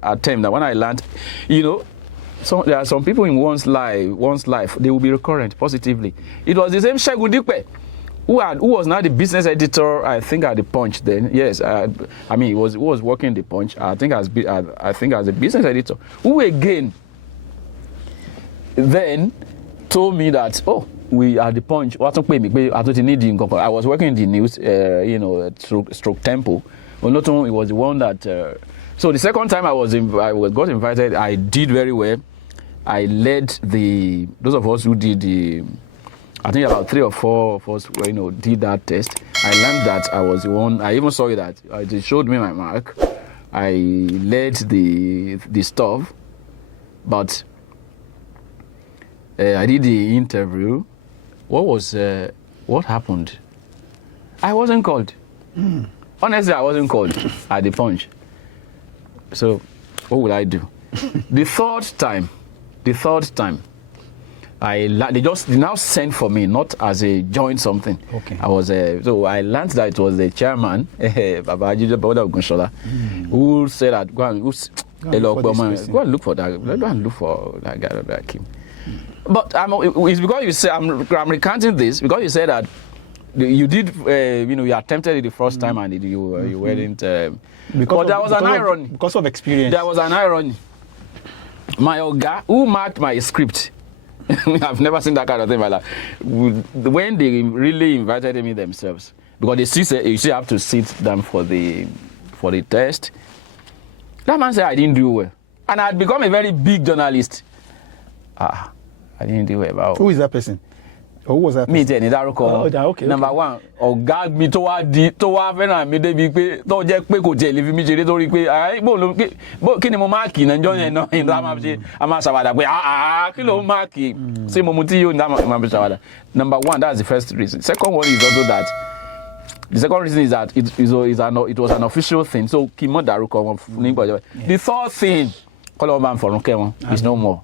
attempt, that when I learned, there are some people in one's life, they will be recurrent positively. It was the same Shegun Dikpe, who was now the business editor, I think, at the Punch then. Yes, he was working in the Punch, I think as a business editor, who again then told me that, we are the Punch, I was working in the news, stroke Tempo. Well, not only it was the one that, so the second time I got invited, I did very well. I led those of us who did I think about 3 or 4 of us, did that test. I learned that I was the one. I even saw it that they showed me my mark. I led the stuff, but I did the interview. What happened? I wasn't called. Honestly, I wasn't called at the Punch. So, what would I do? The third time, they now sent for me, not as a joint something. Okay. So I learned that it was the chairman, Baba Ajide Ogunshola, who said that go and look for that. Go and look for that guy, Akeem. But it's because you say I'm recounting this because you said that you did, you attempted it the first time and you weren't. Because there was an irony. Because of experience. There was an irony. My Oga, who marked my script, I've never seen that kind of thing like that. When they really invited me themselves, because they you still have to sit down for the test. That man said I didn't do well, and I had become a very big journalist. I didn't do well. Who is that person? Who was that? Me, okay. Number one, ọ̀gá mi tó wá fẹ́ràn mi débi pé tó jẹ́ pé kò tiẹ̀ lè fi mí ṣeré torí pé kí ni mo máàkì náà jọ́ yẹn náà ìdá máa ṣe a máa ṣàwàdà pé kí ló máàkì ṣé mo mu tí yóò ní máa fi ṣàwàdà. Number one, that's the first reason. Second one is also that the second reason is that it was an official thing, so kí n mọ̀ dárúkọ wọn nígbà. The third thing, kọ́lọ́ bá ń fọ̀rùn kẹ́ wọn is no more.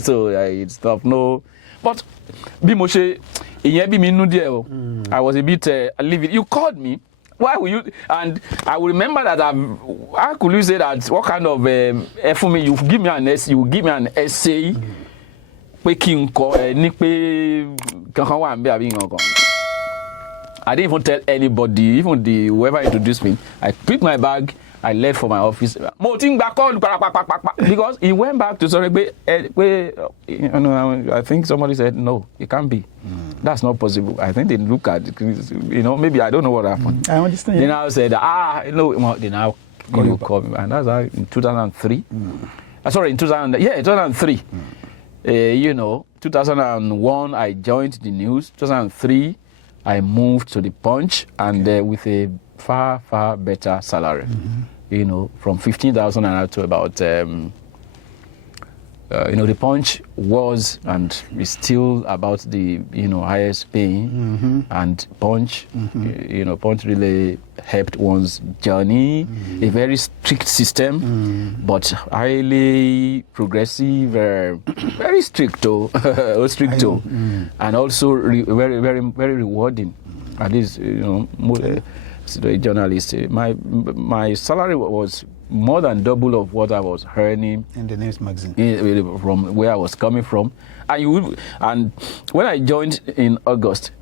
So it's not no. But bí mo ṣe ìyẹn bí mi nú díẹ̀ o, I was a bit livid. You called me. Why will you? And I will remember that how could you say that? What kind of for me? You give me an essay. You give me an essay. Pé kí n kọ ní pé kankan wà níbẹ̀ àbí nǹkan. I didn't even tell anybody, even whoever introduced me. I picked my bag. I left for my office. Because he went back to sorry, I think somebody said no, it can't be. That's not possible. I think they look at maybe I don't know what happened. I understand. Then I said, they now call me, and that's how in 2003. Sorry, in 2003. 2001 I joined the news. 2003 I moved to the Punch, and with a far better salary, from 15,000 and to about the Punch was and is still about the highest paying, and Punch Punch really helped one's journey. A very strict system, but highly progressive, very strict and also very very rewarding. At least a journalist. My salary was more than double of what I was earning in the news magazine from where I was coming from. And when I joined in August,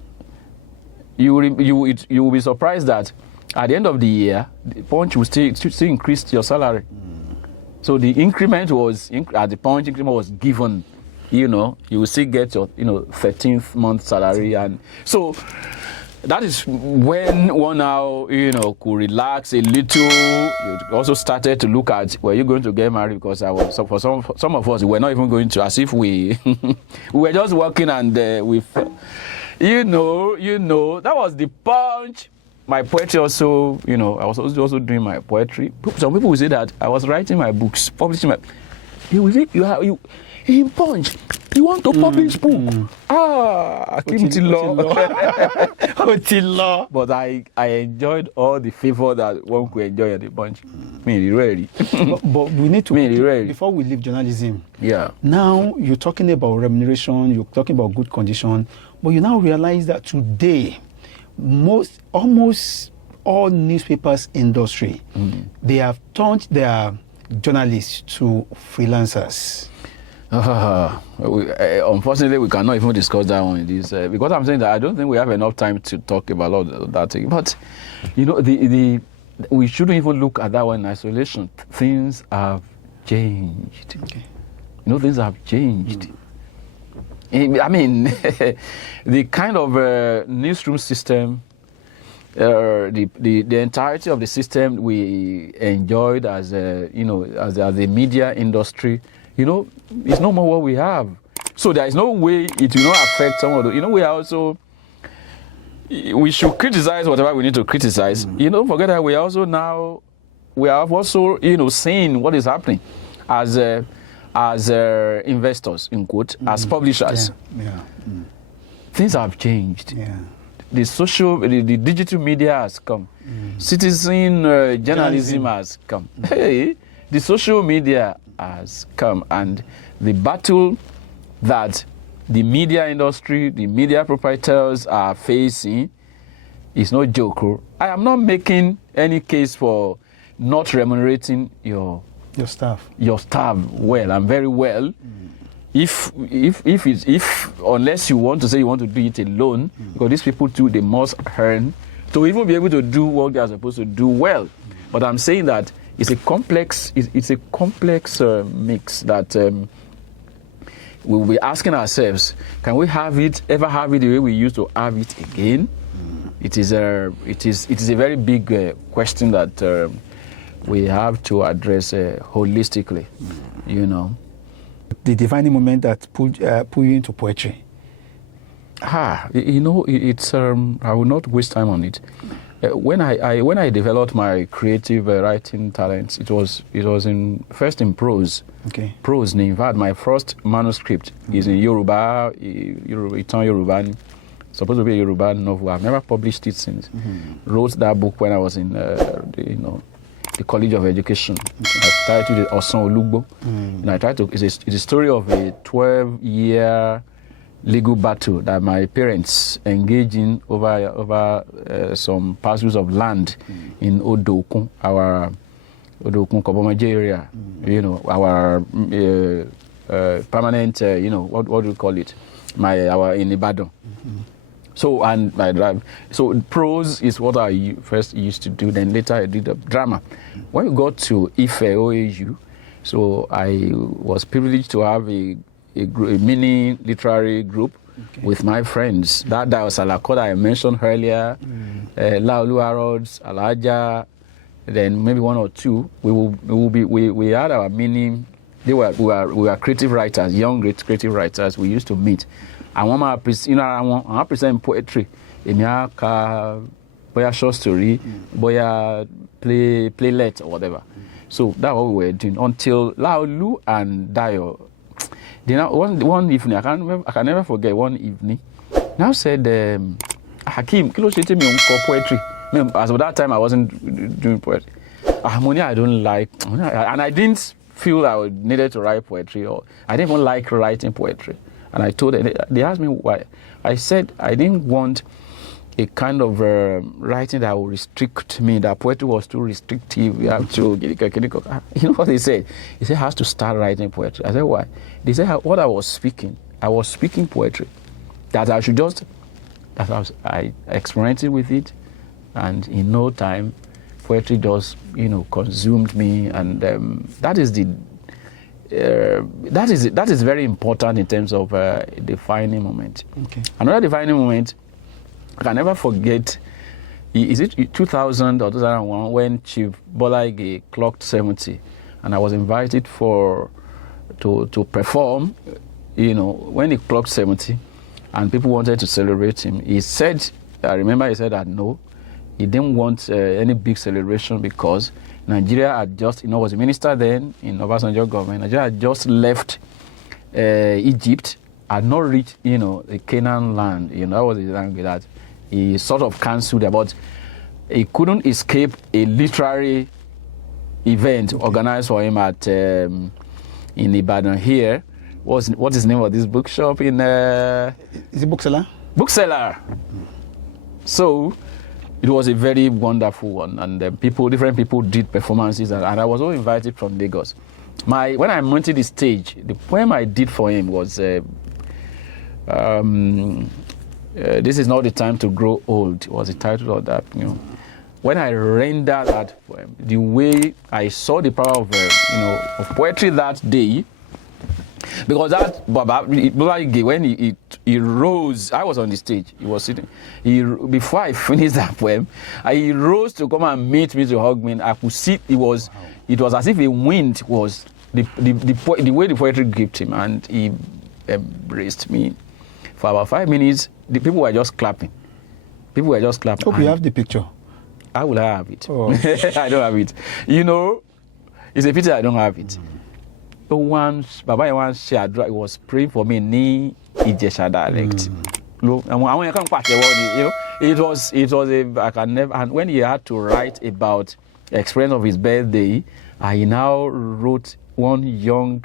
you will be surprised that at the end of the year, the Punch will still increase your salary. So the increment was at the Punch increment was given. You will still get your 13th month salary, and so. That is when one now, could relax a little. You also started to look at, were you going to get married? Because for some of us, we were not even going to, as if we were just working and that was the Punch. My poetry also, I was also doing my poetry. Some people will say that I was writing my books, publishing my. You in Punch, you want to publish book? Akeem Lasisi. But I enjoyed all the favor that one could enjoy at the Punch. Really. But we need to before we leave journalism. Yeah. Now you're talking about remuneration. You're talking about good condition. But you now realize that today, almost all newspapers industry, they have turned their journalists to freelancers. Unfortunately, we cannot even discuss that one in this because I'm saying that I don't think we have enough time to talk about all that thing. But we shouldn't even look at that one in isolation. Things have changed. Okay. Things have changed. I mean, the kind of newsroom system, the entirety of the system we enjoyed as a media industry. It's no more what we have. So there is no way it will not affect some of the. We should criticize whatever we need to criticize. Forget that we are also saying what is happening as investors, in quote, as publishers. Things have changed. The digital media has come. Citizen journalism has come. Hey, the social media has come, and the battle that the media industry, the media proprietors are facing is no joke. I am not making any case for not remunerating your staff well and very well. If unless you want to say you want to do it alone, because these people too, they must earn to even be able to do what they are supposed to do well. But I'm saying that it's a complex mix that we'll be asking ourselves: can we ever have it the way we used to have it again? It is a very big question that we have to address holistically. The defining moment that put you into poetry. It's I will not waste time on it. When I developed my creative writing talents, it was first in prose. Okay. Prose. In fact, my first manuscript is in Yoruba. Yoruba. Supposed to be a Yoruba novel. I've never published it since. Wrote that book when I was in the College of Education. I titled it Osan Olugbo. And I tried to. It's a story of a 12-year legal battle that my parents engaged in over some parcels of land in Odokun, our Odokun Kobomaje area. Our permanent. What do you call it? Our in Ibadan. So prose is what I first used to do. Then later I did a drama. When we got to Ife OAU, so I was privileged to have a mini literary group with my friends. That was Alakara I mentioned earlier, Laulu Harold's, Alaja, then maybe one or two. We had our mini. We were creative writers, young great creative writers. We used to meet. I want to present poetry. Boya short story, boya playlet or whatever. So that's what we were doing until Laulu and Dayo. Then one evening, I can never forget one evening. Now said, Akeem, kilo shete me unko poetry. As of that time, I wasn't doing poetry. Harmony, I don't like, and I didn't feel I needed to write poetry, or I didn't even like writing poetry. And I told them, they asked me why. I said I didn't want a kind of writing that would restrict me, that poetry was too restrictive. You have to, you know what they said? They said, I have to start writing poetry. I said, why? They said, what I was speaking poetry. That I should just, I experimented with it, and in no time, poetry just, consumed me, and that is very important in terms of defining moment. Okay. Another defining moment, I can never forget, is it 2000 or 2001 when Chief Bola Ige clocked 70, and I was invited to perform, when he clocked 70, and people wanted to celebrate him. I remember he said that no, he didn't want any big celebration because Nigeria had just, was a minister then in Obasanjo government. Nigeria had just left Egypt, had not reached, the Canaan land. That was his language that he sort of cancelled it, but he couldn't escape a literary event organized for him at in Ibadan here. What is the name of this bookshop in? Is it Bookseller? Bookseller. So it was a very wonderful one, and different people did performances, and I was all invited from Lagos. When I mounted the stage, the poem I did for him was This Is Not the Time to Grow Old. Was the title of that. When I rendered that poem, the way I saw the power of of poetry that day, because that when he rose, I was on the stage. He was sitting. Before I finished that poem, he rose to come and meet me, to hug me. And I could see it was as if a wind was the way the poetry gripped him, and he embraced me. For about 5 minutes, the people were just clapping. People were just clapping. Hope you have the picture. I will have it. Oh. I don't have it. You know, it's a pity I don't have it. Once, Baba once shared, it was praying for me in Ijesha dialect. It was I can never. And when he had to write about the experience of his birthday, I now wrote one young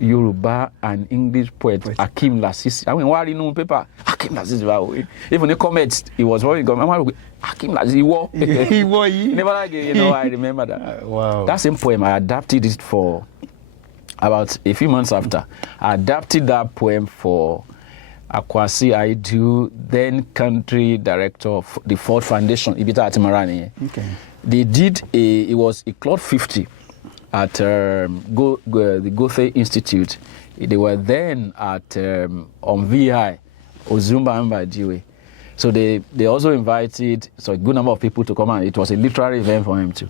Yoruba and English poet, Akeem Lasisi. I mean, what in the paper? Akeem Lasisi. Even the comments, he was very good. Akeem Lasisi. He was. Never again. You know, I remember that. Wow. That same poem, I adapted it for about a few months after. I adapted that poem for Akwasi Aidu, then country director of the Ford Foundation, Ibita Atimarani. Okay. They did it was a Cloud 50 at the Gothe Institute. They were then at on VI, Ozumba Mbadiwe. So they also invited a good number of people to come, and it was a literary event for him too.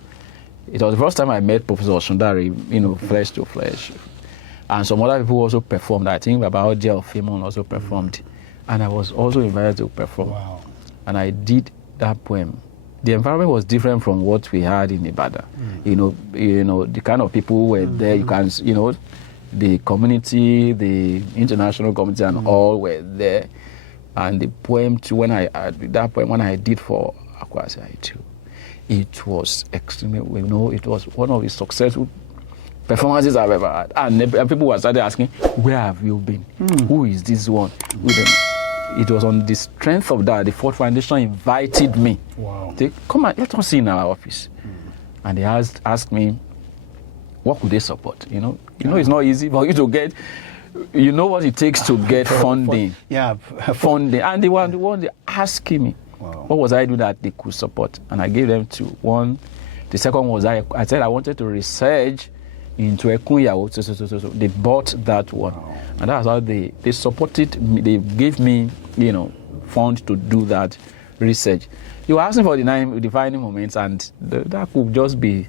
It was the first time I met Professor Shundari, flesh to flesh. And some other people also performed. I think Baba Odia of Femon also performed. And I was also invited to perform. Wow. And I did that poem. The environment was different from what we had in Ibadan. The kind of people who were there, you can, the community, the international community and all were there. And the poem too, when I did for Akwasi Aidu, it was extremely, it was one of the successful performances I've ever had. And people were started asking, where have you been? Who is this one? It was on the strength of that, the Ford Foundation invited me. Wow. They come and let us see in our office. And they asked me, what could they support? It's not easy for you to get, what it takes to get funding. Funding. And they were the one asking me, what was I doing that they could support? And I gave them two. One, the second was I said I wanted to research into Ekunyawo. So they bought that one. Wow. And that's how they supported me. They gave me, funds to do that research. You were asking for the 9 defining moments, and that could just be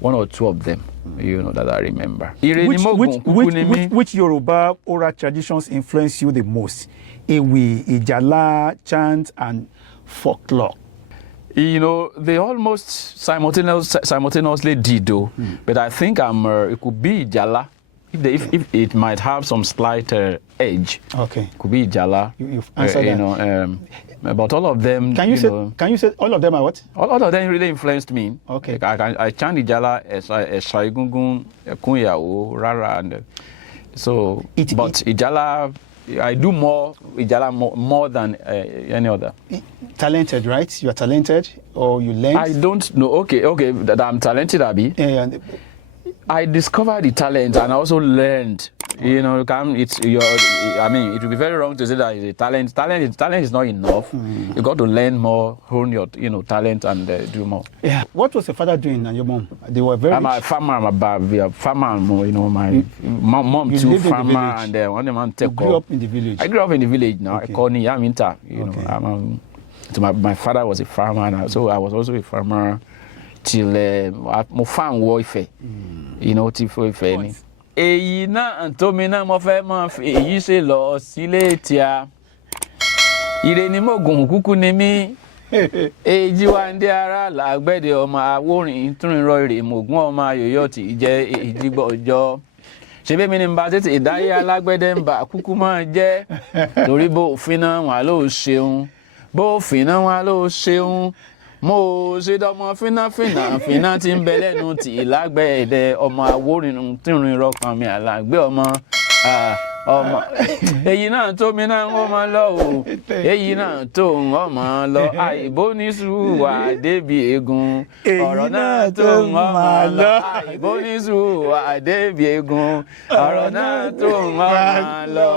one or two of them, that I remember. Which Yoruba oral traditions influence you the most? Iwi, Ijala, chant, and folklore. They almost simultaneously did, though. But I think it could be Ijala. If it might have some slight edge. Okay. It could be Ijala. You've answered that. But all of them. Can you say all of them are what? All of them really influenced me. Okay. I chant Ijala, Shaigungun, Kunyawo, Rara, and Ijala. I do more Ijala more than any other. Talented, right? You are talented, or you learn? I don't know. Okay, that I'm talented, Abi. I discovered the talent, and I also learned. It would be very wrong to say that it's a talent. Talent is not enough. You got to learn more, hone your, talent, and do more. Yeah. What was your father doing and your mom? They were very. I'm a farmer. I'm a farmer. My mom too farmer, and one man take. You grew up in the village. I grew up in the village. Now okay. I call Niyaminta. My father was a farmer, and so I was also a farmer till my farm warfare. Till for èyí náà tómi náà mo fẹ́ mọ̀ fi èyí ṣe lọ sílé tíá ire ni mo gùn kúkú ni mí èjì wa ń dé ara làgbẹ́dẹ ọmọ awórin túnrìnrọ̀ èrè mògùn ọmọ ayòyọ̀ tí jẹ́ ìdígbọ̀ ọjọ́ ṣebí mi ni bá tètè ìdáyé alágbẹ́dẹ ń bà kúkú máa jẹ́ torí bó òfin náà wà ló ṣeun bó òfin náà wà ló ṣeun mo ṣe dọmọ fínà tí ń bẹ lẹ́nu tí lágbẹ̀ẹ́dẹ ọmọ awórin tìrìn rọkàn mi àlàgbé ọmọ èyí náà tó mi náà ń wọ́n lọ o èyí náà tó ń wọ́n lọ àìbó ní sùúrù débi egun ọ̀rọ̀ náà tó ń wọ́n lọ àìbó ní sùúrù débi egun ọ̀rọ̀ náà tó ń wọ́n lọ.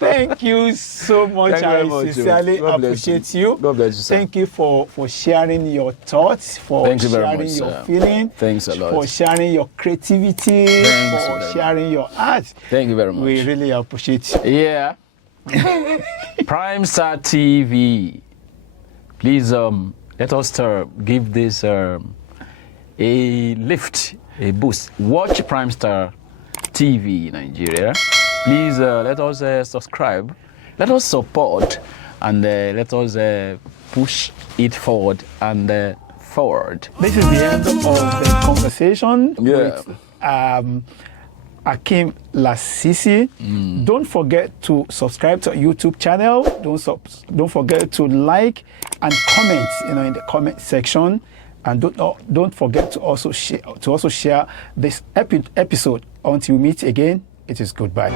Thank you so much. I sincerely appreciate you. God bless you, sir. Thank you for sharing your thoughts, for sharing your feeling, Thanks a lot. for sharing your creativity, for sharing your art. Thank you very much. We really appreciate you. Yeah. PrimeStar TV. Please let us give this a lift, a boost. Watch PrimeStar TV Nigeria. Please let us subscribe, let us support, and let us push it forward and forward. This is the end of the conversation with Akeem Lasisi. Don't forget to subscribe to our YouTube channel. Don't forget to like and comment, in the comment section. And don't forget to also share this episode. Until we meet again, it is goodbye.